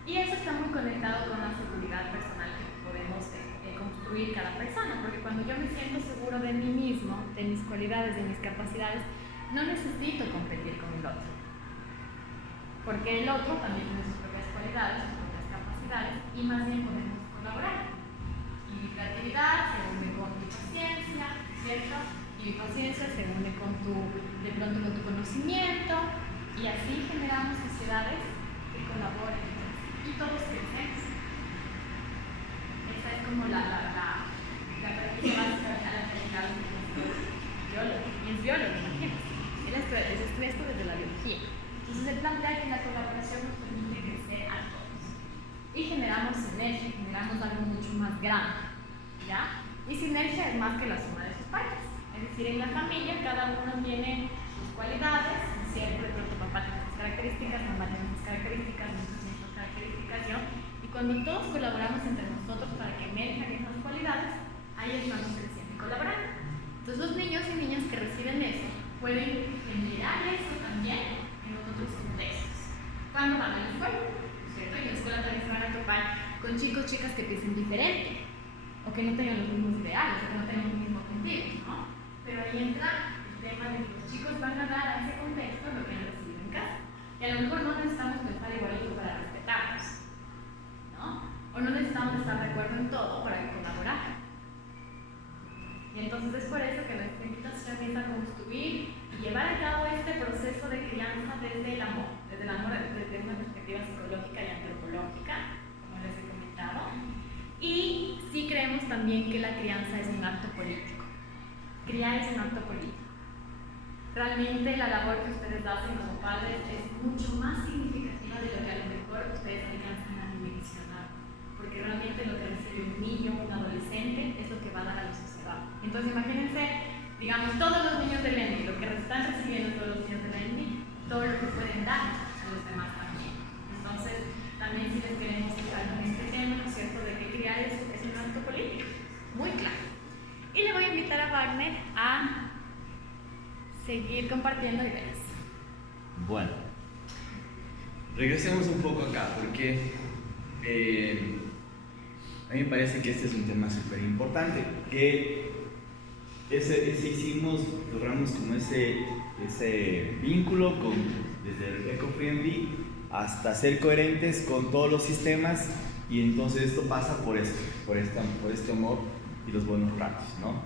Y eso está muy conectado con la seguridad personal que podemos construir cada persona, porque cuando yo me siento seguro de mí mismo, de mis cualidades, de mis capacidades, no necesito competir con el otro. Porque el otro también tiene sus propias cualidades, sus propias capacidades, y más bien podemos colaborar. Y mi creatividad se une con mi paciencia, ¿cierto? Y mi paciencia se une de pronto con tu conocimiento, y así generamos sociedades que colaboren entre sí, y todos crecemos. Esa es como la práctica básica a la que llegamos los biólogos. Y es biólogo, imagínate. Él estudia esto desde la biología. Entonces él plantea que la colaboración nos permite crecer a todos. Y generamos sinergia, generamos algo mucho más grande, ¿ya? Y sinergia es más que la suma de sus partes. Es decir, en la familia cada uno tiene sus cualidades, ¿cierto? De pronto papá tiene sus características, mamá tiene sus características, nosotros tenemos sus características, ¿no? Y cuando todos colaboramos entre nosotros para que emerjan esas cualidades, ahí estamos creciendo y colaborando. Entonces los niños y niñas que reciben eso pueden generar eso también en otros contextos. Cuando van a la escuela, ¿cierto? Y en la escuela también se van a topar con chicos, chicas que piensen diferente, o que no tengan los mismos ideales, o que no tengan los mismos objetivos, ¿no? Pero ahí entra el tema de que los chicos van a dar a ese contexto lo que han recibido en casa. Y a lo mejor no necesitamos pensar igualito para respetarnos, ¿no? O no necesitamos estar de acuerdo en todo para colaborar. Y entonces es por eso que nuestra invitación es a construir y llevar a cabo este proceso de crianza desde el amor desde una perspectiva psicológica y antropológica, como les he comentado. Y sí creemos también que la crianza es un acto político. Criar es un acto político. Realmente la labor que ustedes hacen como padres es mucho más significativa de lo que a lo mejor ustedes alcanzan a dimensionar. Porque realmente lo que recibe un niño, un adolescente, es lo que va a dar a la sociedad. Entonces imagínense, digamos, todos los niños del ENDI, lo que están recibiendo todos los niños del ENDI, todo lo que pueden dar a los demás también. Entonces, también si les queremos hablar con este tema, ¿no es cierto?, de que criar es un acto político, muy claro. Y le voy a invitar a Wagner a seguir compartiendo ideas. Bueno, regresemos un poco acá, porque a mí me parece que este es un tema súper importante, que logramos como ese vínculo desde el eco-friendly hasta ser coherentes con todos los sistemas, y entonces esto pasa por este amor y los buenos tratos, ¿no?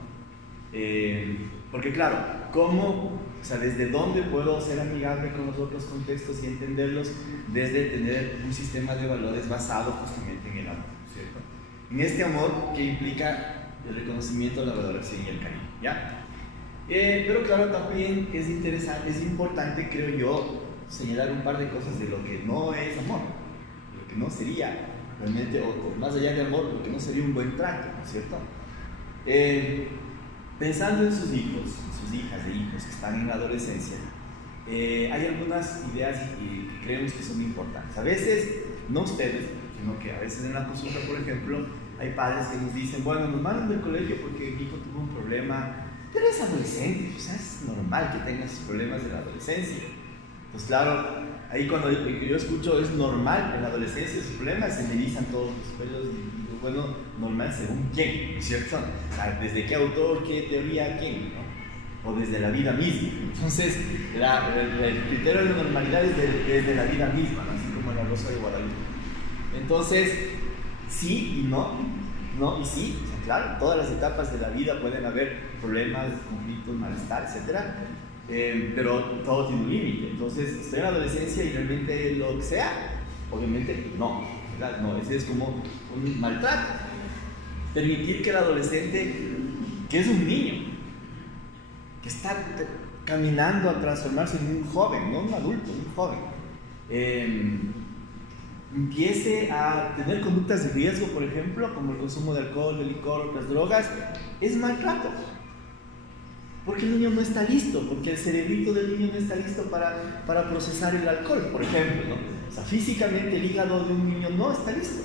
Porque claro, ¿cómo, o sea, desde dónde puedo ser amigable con los otros contextos y entenderlos? Desde tener un sistema de valores basado justamente en el amor, ¿cierto? En este amor que implica el reconocimiento, la valoración y el cariño, ¿ya? Pero claro, también es interesante, es importante, creo yo, señalar un par de cosas de lo que no es amor, de lo que no sería realmente, o más allá de amor, lo que no sería un buen trato, ¿no es cierto? Pensando en sus hijos, en sus hijas e hijos que están en la adolescencia, hay algunas ideas que creemos que son importantes. A veces, no ustedes, sino que a veces en la consulta, por ejemplo, hay padres que nos dicen, bueno, nos mandan del colegio porque mi hijo tuvo un problema, pero es adolescente, o sea, es normal que tenga esos problemas de la adolescencia. Pues claro, ahí cuando yo escucho es normal en la adolescencia, esos problemas se me erizan todos los pelos y bueno, normal según quién, ¿no es cierto? O sea, desde qué autor, qué teoría, quién, ¿no? O desde la vida misma. Entonces, el criterio de la normalidad es desde la vida misma, ¿no? Así como la Rosa de Guadalupe. Entonces, sí y no y sí, o sea, claro, todas las etapas de la vida pueden haber problemas, conflictos, malestar, etc. Pero todo tiene un límite. Entonces, estoy en la adolescencia y realmente lo que sea, obviamente no, ¿verdad? No, ese es como un maltrato. Permitir que el adolescente, que es un niño, que está caminando a transformarse en un joven, no un adulto, un joven, empiece a tener conductas de riesgo, por ejemplo, como el consumo de alcohol, de licor, otras drogas, es maltrato. Porque el niño no está listo, porque el cerebrito del niño no está listo para procesar el alcohol, por ejemplo, ¿no? O sea, físicamente el hígado de un niño no está listo.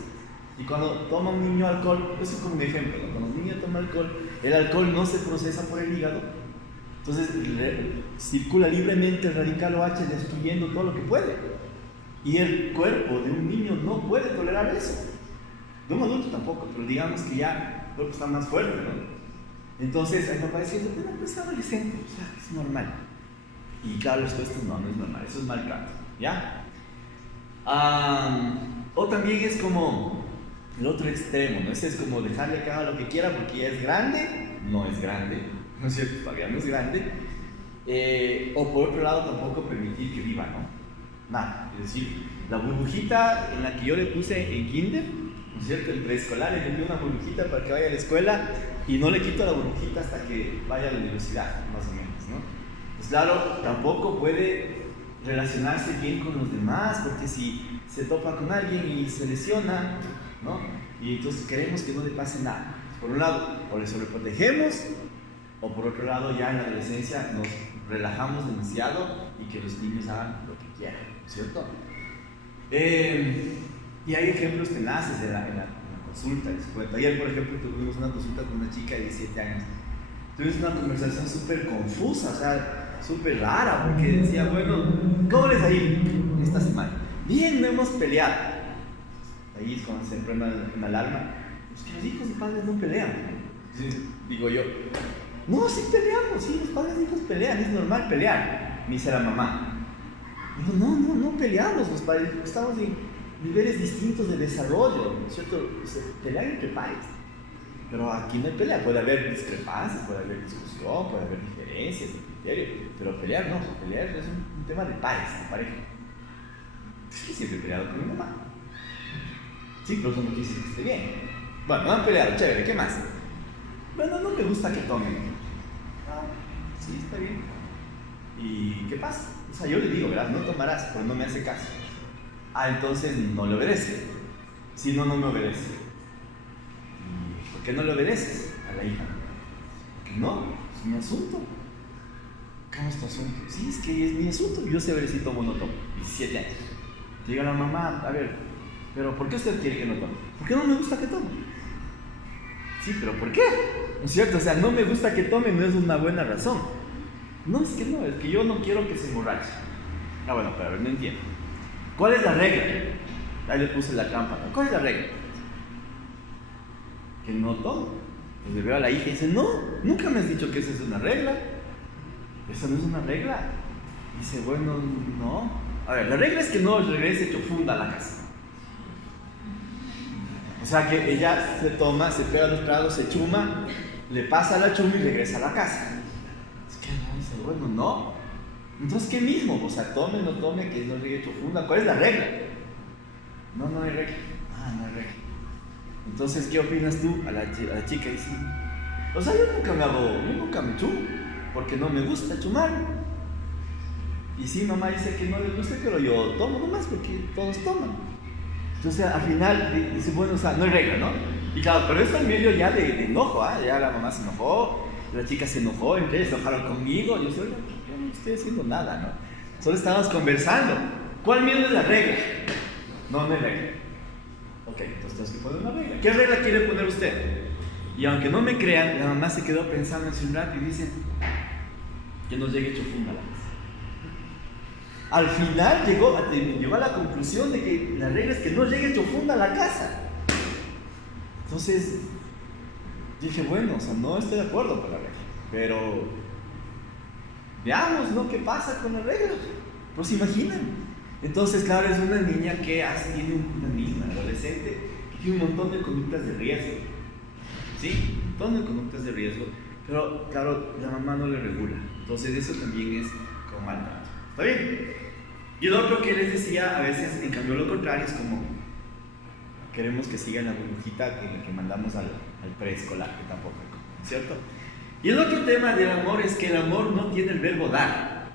Y cuando toma un niño alcohol, eso es como un ejemplo, ¿no? Cuando un niño toma alcohol, el alcohol no se procesa por el hígado, entonces circula libremente el radical OH destruyendo todo lo que puede. Y el cuerpo de un niño no puede tolerar eso. De un adulto tampoco, pero digamos que ya el cuerpo está más fuerte, ¿no? Entonces, hay papá diciendo, pero pues es adolescente, o sea, es normal. Y claro, esto no es normal, eso es maltrato, ¿ya? O también es como el otro extremo, ¿no? Ese es como dejarle que haga lo que quiera porque ya es grande, no es grande, ¿no es cierto? Todavía no es grande. O por otro lado, tampoco permitir que viva, ¿no? Nada, es decir, la burbujita en la que yo le puse en kinder, ¿no es cierto? El preescolar, le metí una burbujita para que vaya a la escuela y no le quito la burbujita hasta que vaya a la universidad, más o menos, ¿no? Pues claro, tampoco puede relacionarse bien con los demás, porque si se topa con alguien y se lesiona, ¿no? Y entonces queremos que no le pase nada. Por un lado, o le sobreprotegemos, o por otro lado, ya en la adolescencia nos relajamos demasiado y que los niños hagan lo que quieran, ¿cierto? Y hay ejemplos tenaces en la consulta. Les cuento. Ayer, por ejemplo, tuvimos una consulta con una chica de 17 años. Tuvimos una conversación súper confusa, o sea, súper rara, porque decía, bueno, ¿cómo les ha ido esta semana? Bien, no hemos peleado. Ahí es cuando se enferma en el alma. Es que los hijos y padres no pelean. Entonces, digo yo, no, sí peleamos, sí, los padres y hijos pelean, es normal pelear. Me dice la mamá. Digo, no peleamos los padres, estamos en niveles distintos de desarrollo, ¿no es cierto? Se pelean entre pares. Pero aquí no hay pelea, puede haber discrepancias, puede haber discusión, puede haber diferencias de criterio, pero pelear no, pelear es un tema de pares, de pareja. Es que siempre he peleado con mi mamá. Sí, pero eso no quiere decir que esté bien. Bueno, no han peleado, chévere, ¿qué más? Bueno, no me gusta que tomen. Ah, sí, está bien. ¿Y qué pasa? O sea, yo le digo, ¿verdad? No tomarás, pero no me hace caso. Ah, entonces no le obedece. Si no, no me obedece. ¿Por qué no le obedeces a la hija? Porque no, es mi asunto. ¿Cómo es tu asunto? Sí, es que es mi asunto. Yo sé ver si tomo o no tomo. 17 años. Llega la mamá, a ver, pero ¿por qué usted quiere que no tome? Porque no me gusta que tome. Sí, pero ¿por qué? ¿No es cierto? O sea, no me gusta que tome, no es una buena razón. No, es que yo no quiero que se emborrache. Ah, bueno, pero a ver, no entiendo. ¿Cuál es la regla? Ahí le puse la trampa, ¿no? ¿Cuál es la regla? Que no tome. Pues le veo a la hija y dice, no, nunca me has dicho que esa es una regla. Esa no es una regla. Dice, bueno, no. A ver, la regla es que no regrese hecho funda a la casa. O sea que ella se toma, se pega los tragos, se chuma, le pasa la chuma y regresa a la casa. Bueno, no. Entonces, ¿qué mismo? O sea, tome, no tome, que no es regla profunda. ¿Cuál es la regla? No hay regla. No hay regla. Entonces, ¿qué opinas tú a la chica? Dice, o sea, yo nunca me chumo, porque no me gusta chumar. Y sí, mamá dice que no le gusta, pero yo tomo nomás porque todos toman. Entonces, al final, dice, bueno, o sea, no hay regla, ¿no? Y claro, pero esto en medio ya de enojo, ¿ah? Ya la mamá se enojó, la chica se enojó, se enojaron conmigo. Yo dije, oye, yo no estoy haciendo nada, ¿no? Solo estábamos conversando. ¿Cuál miedo es la regla? No hay regla. Ok, entonces tenemos que poner una regla. ¿Qué regla quiere poner usted? Y aunque no me crean, la mamá se quedó pensando en un rato y dice que no llegue chofunda a la casa. Al final llegó a la conclusión de que la regla es que no llegue chofunda a la casa. Entonces dije, bueno, o sea, no estoy de acuerdo con la regla, pero veamos, ¿no? ¿Qué pasa con la regla? Pues se imaginan. Entonces, claro, es una niña que tiene una niña, adolescente, que tiene un montón de conductas de riesgo. ¿Sí? Un montón de conductas de riesgo, pero claro, la mamá no le regula. Entonces, eso también es como maltrato. ¿Está bien? Y el otro que les decía, a veces, en cambio, lo contrario, es como queremos que siga la burbujita que mandamos al preescolar, que tampoco hay, ¿cierto? Y el otro tema del amor es que el amor no tiene el verbo dar.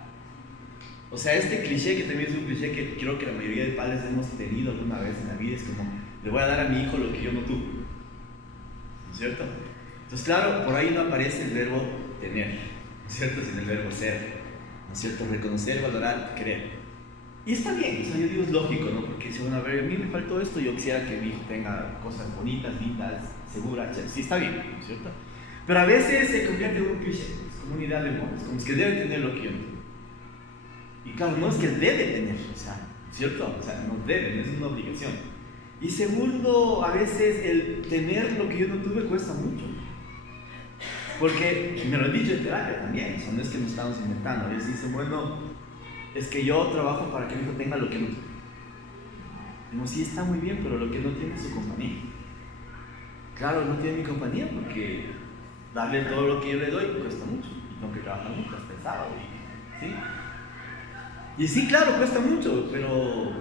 O sea, este cliché, que también es un cliché que creo que la mayoría de padres hemos tenido alguna vez en la vida, es como, le voy a dar a mi hijo lo que yo no tuve, ¿no es cierto? Entonces, claro, por ahí no aparece el verbo tener, ¿no es cierto? Sino el verbo ser, ¿no es cierto? Reconocer, valorar, querer. Y está bien, o sea, yo digo, es lógico, ¿no? Porque si bueno, a ver, a mí me faltó esto, yo quisiera que mi hijo tenga cosas bonitas, lindas, seguras, sí, está bien, ¿no es cierto? Pero a veces se convierte en un cliché, es como una idea de moda, es como es que debe tener lo que yo no tengo. Y claro, no es que debe tener, o sea, ¿cierto? O sea, no debe, no es una obligación. Y segundo, a veces el tener lo que yo no tuve cuesta mucho. Porque, me lo han dicho en terapia también, o sea, no es que nos estamos inventando, ellos dicen, bueno, es que yo trabajo para que mi hijo tenga lo que no tiene. Digo, sí, está muy bien, pero lo que no tiene es su compañía. Claro, no tiene mi compañía porque darle todo lo que yo le doy cuesta mucho. Y tengo que trabajar mucho hasta el sábado. ¿Sí? Y sí, claro, cuesta mucho, pero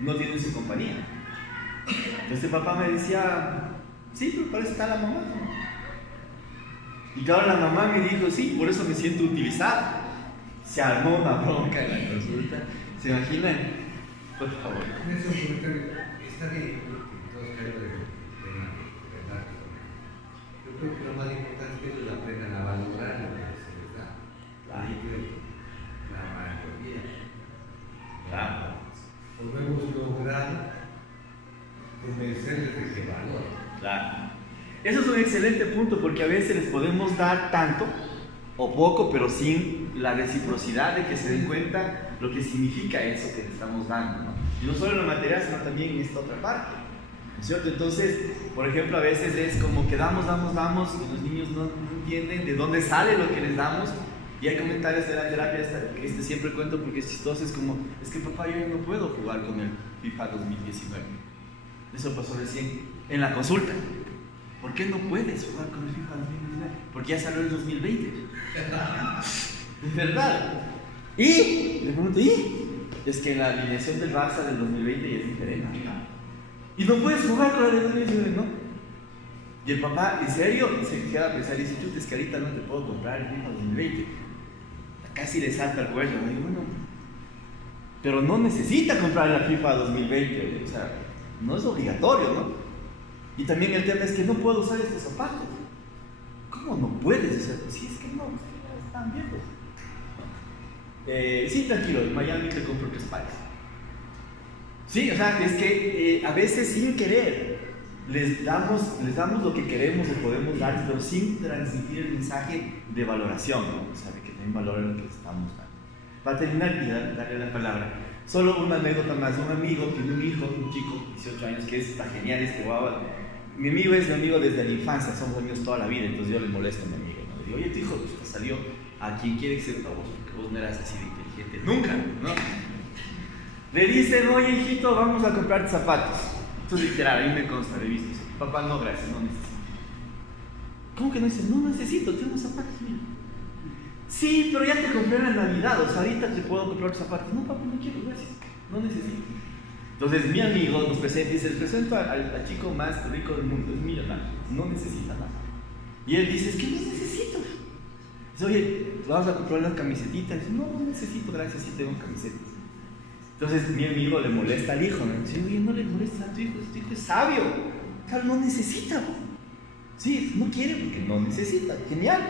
no tiene su compañía. Entonces el papá me decía, sí, pero para eso está la mamá, ¿no? Y claro, la mamá me dijo, sí, por eso me siento utilizada. Se armó una bronca en la consulta. ¿Se imaginan? Por favor. Eso está bien, porque todos creo de verdad. Yo creo que lo más importante es que ellos aprendan a valorar lo que se les da. Ahí creo que la mayoría. Claro. Podemos lograr convencerles de que valoren. Claro. Eso es un excelente punto porque a veces les podemos dar tanto o poco, pero sin la reciprocidad de que se den cuenta lo que significa eso que le estamos dando, ¿no? Y no solo en lo material, sino también en esta otra parte, ¿no es cierto? Entonces, por ejemplo, a veces es como que damos, y los niños no entienden de dónde sale lo que les damos. Y hay comentarios de la terapia, que siempre cuento porque es chistoso, es como, es que papá, yo no puedo jugar con el FIFA 2019. Eso pasó recién en la consulta. ¿Por qué no puedes jugar con el FIFA 2019? Porque ya salió el 2020. Es verdad. Y le pregunto, es que la alineación del Barça del 2020 ya es diferente. Y no puedes jugar con la del 2019, ¿no? Y el papá, ¿en serio? Y se queda a pensar y dice, chuta, es que ahorita no te puedo comprar el FIFA 2020. Casi le salta el cuello. Y digo, bueno, pero no necesita comprar la FIFA 2020. O sea, no es obligatorio, ¿no? Y también el tema es que no puedo usar estos zapatos. ¿Cómo no puedes hacer? Pues sí, es que no, están viejos. Sí, tranquilo, en Miami te compro 3 pares. Sí, o sea, es que a veces sin querer les damos lo que queremos o podemos dar, pero sin transmitir el mensaje de valoración, ¿no? O sea, de que también valoren lo que les estamos dando. Para terminar y darle la palabra, solo una anécdota más. Un amigo tiene un hijo, un chico, 18 años, que está genial, este guava. Mi amigo es mi amigo desde la infancia, somos amigos toda la vida, entonces yo le molesto a mi amigo, ¿no? Le digo, oye, tu hijo pues, salió a quien quiere que sea a vos, porque vos no eras así de inteligente, nunca, ¿no? Le dicen, oye, hijito, vamos a comprarte zapatos. Entonces, literal, a mí me consta, le he visto. Papá, no, gracias, no necesito. ¿Cómo que no dices? No necesito, tengo zapatos, mira. Sí, pero ya te compré la Navidad, o sea, ahorita te puedo comprar los zapatos. No, papi, no quiero, gracias, no necesito. Entonces mi amigo nos presenta y dice, les presento al chico más rico del mundo, es millonario, no necesita nada. Y él dice, es que no necesito. Dice, oye, vamos a comprar unas camisetitas. Dice, no necesito, gracias, sí tengo camisetas. Entonces mi amigo le molesta al hijo, ¿no? Dice, oye, no le molesta a tu hijo es sabio, claro, no necesita. Sí, no quiere porque no necesita, genial,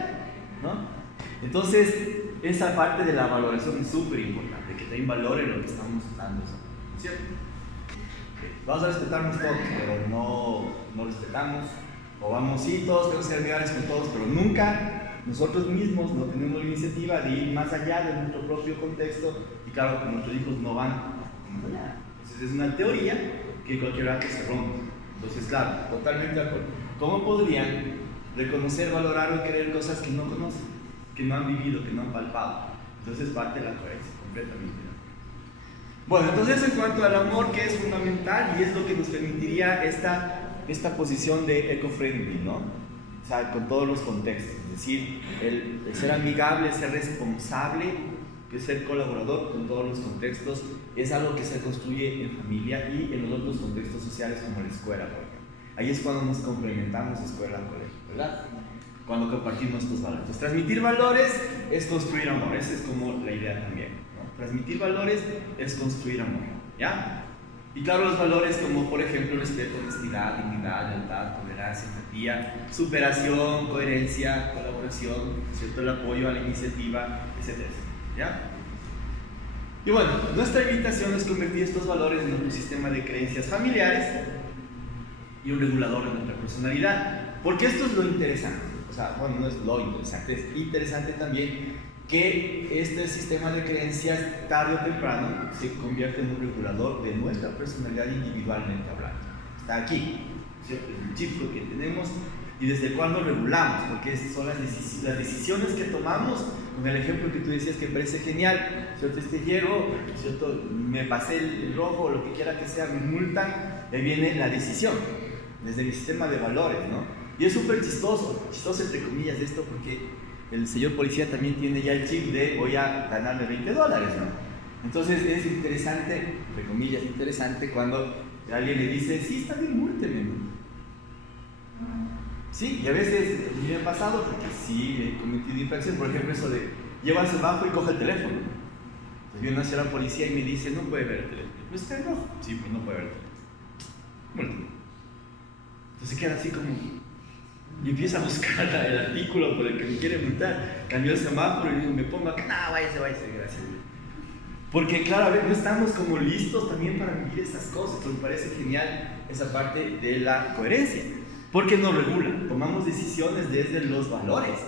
¿no? Entonces, esa parte de la valoración es súper importante, que también valoren lo que estamos dando, ¿cierto? Vamos a respetarnos todos, pero no respetamos, o vamos, sí, todos queremos ser amigables con todos, pero nunca nosotros mismos no tenemos la iniciativa de ir más allá de nuestro propio contexto, y claro, que nuestros hijos no van más allá. Entonces es una teoría que cualquier rato se rompe. Entonces, claro, totalmente de acuerdo. ¿Cómo podrían reconocer, valorar o querer cosas que no conocen, que no han vivido, que no han palpado? Entonces parte de la coherencia, completamente. Bueno, entonces en cuanto al amor, que es fundamental y es lo que nos permitiría esta posición de eco-friendly, ¿no? O sea, con todos los contextos, es decir, el ser amigable, ser responsable, el ser colaborador con todos los contextos, es algo que se construye en familia y en los otros contextos sociales como la escuela, por ejemplo. Ahí es cuando nos complementamos escuela-colegio, ¿verdad? Cuando compartimos estos valores. Entonces, transmitir valores es construir amor, esa es como la idea también, ¿no? Transmitir valores es construir amor, ¿ya? Y claro, los valores como, por ejemplo, respeto, honestidad, dignidad, lealtad, tolerancia, empatía, superación, coherencia, colaboración, ¿cierto? El apoyo a la iniciativa, etcétera, ¿ya? Y bueno, nuestra invitación es convertir estos valores en un sistema de creencias familiares y un regulador de nuestra personalidad. Porque esto es lo interesante, o sea, bueno, no es lo interesante, es interesante también que este sistema de creencias tarde o temprano se convierte en un regulador de nuestra personalidad individualmente hablando. Está aquí, ¿cierto? El chip que tenemos y desde cuándo regulamos, porque son las decisiones que tomamos, con el ejemplo que tú decías que parece genial, ¿cierto? Llego, ¿cierto? Me pasé el rojo o lo que quiera que sea, me multan, ahí viene la decisión, desde mi sistema de valores, ¿no? Y es súper chistoso entre comillas de esto, porque el señor policía también tiene ya el chip de voy a ganarme $20, ¿no? Entonces es interesante, entre comillas, interesante cuando alguien le dice, sí, está bien, múlteme, ¿no? Sí, y a veces me ha pasado porque sí he cometido infracción, por ejemplo eso de lleva al semáforo y coge el teléfono. Entonces viene una señora policía y me dice, no puede ver el teléfono. Pues está en rojo. Sí, pues no puede ver el teléfono. Múlteme. Entonces queda así como... Y empieza a buscar el artículo por el que me quiere multar. Cambió el semáforo y digo, me pongo acá, no, váyase, gracias. Porque claro, a ver, no estamos como listos también para vivir esas cosas. Entonces me parece genial esa parte de la coherencia. Porque nos regula, tomamos decisiones desde los valores.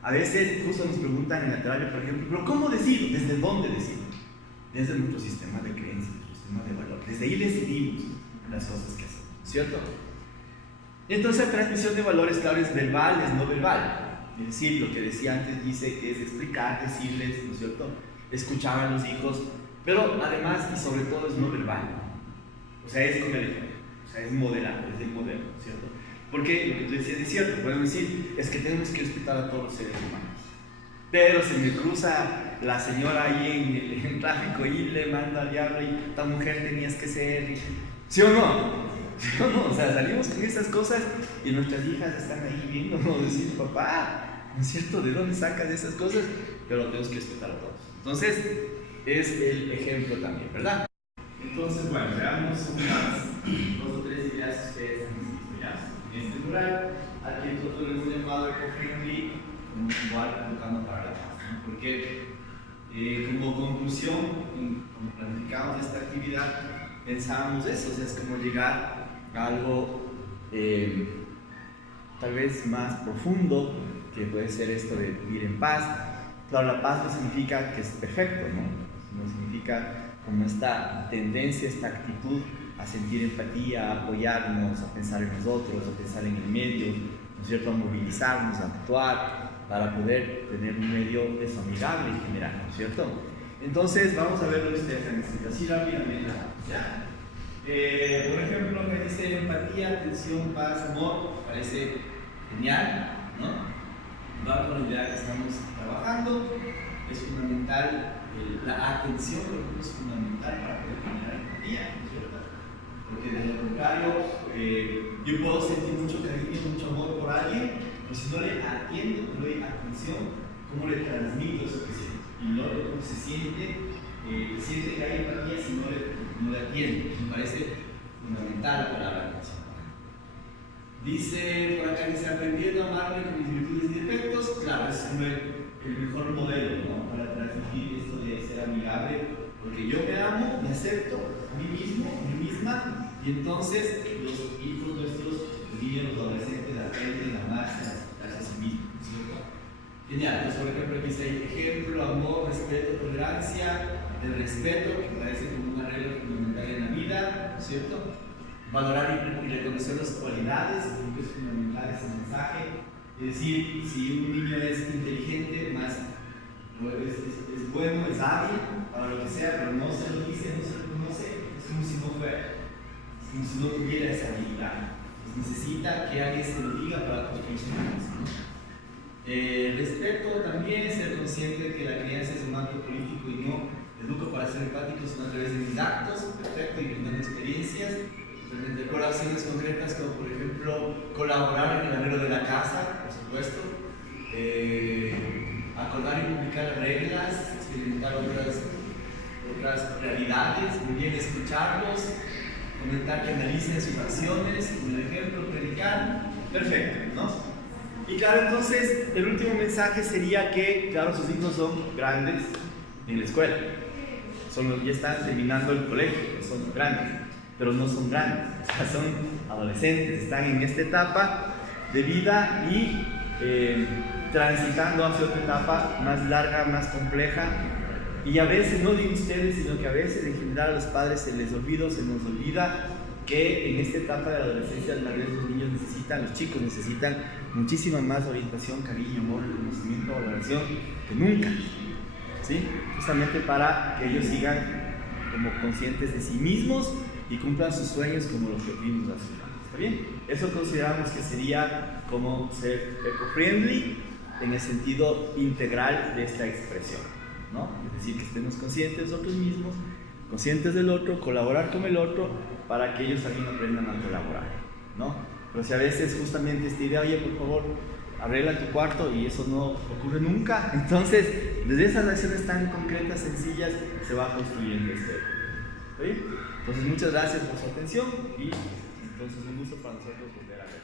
A veces justo nos preguntan en la terapia, por ejemplo, ¿pero cómo decido? ¿Desde dónde decido? Desde nuestro sistema de creencias, nuestro sistema de valores. Desde ahí decidimos las cosas que hacemos, ¿cierto? Entonces la transmisión de valores, claro, es verbal, es no verbal. Es decir, lo que decía antes dice que es explicar, decirles, ¿no es cierto? Escuchar a los hijos, pero además y sobre todo es no verbal. O sea, es con el ejemplo, o sea, es modelar, es el modelo, ¿cierto? Porque lo que tú decías es cierto, podemos decir, es que tenemos que respetar a todos los seres humanos. Pero se me cruza la señora ahí en el tráfico y le manda al diablo y esta mujer tenías que ser, ¿sí o no? ¿Sí o no? O sea, salimos con esas cosas y nuestras hijas están ahí viéndonos decir, papá, ¿no es cierto? ¿De dónde sacas esas cosas? Pero tenemos que respetar a todos. Entonces, es el ejemplo también, ¿verdad? Entonces, bueno, veamos unas 2 o 3 ideas que ustedes han visto ya. En este mural, aquí nosotros lo hemos llamado eco-friendly, como igual educando para la paz, ¿no? Porque como conclusión, cuando planificamos esta actividad, pensábamos eso, o sea, es como llegar a algo tal vez más profundo, que puede ser esto de vivir en paz. Claro, la paz no significa que es perfecto, ¿no? No significa como esta tendencia, esta actitud a sentir empatía, a apoyarnos, a pensar en nosotros, a pensar en el medio, ¿no es cierto? A movilizarnos, a actuar para poder tener un medio amigable en general, ¿no es cierto? Entonces, vamos a ver lo que ustedes han escrito así rápidamente, ¿ya? Por ejemplo, me dice empatía, atención, paz, amor, parece genial, ¿no? va con la idea que estamos trabajando. Es fundamental, la atención, por ejemplo, es fundamental para poder generar empatía, ¿no es cierto? Porque de lo contrario, yo puedo sentir mucho cariño, mucho amor por alguien, pero si no le atiendo, no le doy atención, ¿cómo le transmito eso que siento? Y luego cómo se siente que hay empatía si no le atiendo. Me parece fundamental la palabra atención. Dice por acá que se aprendiendo a amarme con mis virtudes y defectos. Claro, es el mejor modelo, ¿no? Para transmitir esto de ser amigable, porque yo me amo, me acepto a mí mismo, a mí misma, y entonces los hijos nuestros, los niños, los adolescentes, aprenden a amarse, a aceptarse a sí mismos, ¿cierto? Genial. Pues por ejemplo aquí dice ejemplo, amor, respeto, tolerancia. El respeto, que parece como una regla fundamental en la vida, ¿cierto? Valorar y reconocer las cualidades, creo que es fundamental ese mensaje. Es decir, si un niño es inteligente, más es bueno, es hábil, para lo que sea, pero no se lo dice, no se lo conoce, es como si no fuera, es como si no tuviera esa habilidad. Pues necesita que alguien se lo diga para construir su mismo, ¿no? Respeto también, ser consciente de que la crianza es un acto político y no educo para ser empáticos a través de mis actos, perfecto, y brindando experiencias. Recuerdo acciones concretas como por ejemplo colaborar en el arreglo de la casa, por supuesto, acordar y publicar reglas, experimentar otras realidades, muy bien escucharlos, comentar que analicen sus acciones, como el ejemplo, predicar, perfecto, ¿no? Y claro, entonces el último mensaje sería que, claro, sus hijos son grandes en la escuela. Ya están terminando el colegio, son grandes, pero no son grandes, o sea, son adolescentes, están en esta etapa de vida y transitando hacia otra etapa más larga, más compleja, y a veces, no digo ustedes, sino que a veces en general a los padres se nos olvida que en esta etapa de la adolescencia tal vez los niños los chicos necesitan muchísima más orientación, cariño, amor, reconocimiento, valoración que nunca. ¿Sí? Justamente para que ellos sigan como conscientes de sí mismos y cumplan sus sueños como los que vimos hace un rato. ¿Está bien? Eso consideramos que sería como ser eco-friendly en el sentido integral de esta expresión, ¿no? Es decir, que estemos conscientes de nosotros mismos, conscientes del otro, colaborar con el otro para que ellos también aprendan a colaborar, ¿no? Pero si a veces justamente esta idea, oye, por favor, arregla tu cuarto, y eso no ocurre nunca, entonces desde esas acciones tan concretas, sencillas, se va construyendo este. ¿Está bien? Entonces muchas gracias por su atención y entonces un gusto para nosotros volver a ver.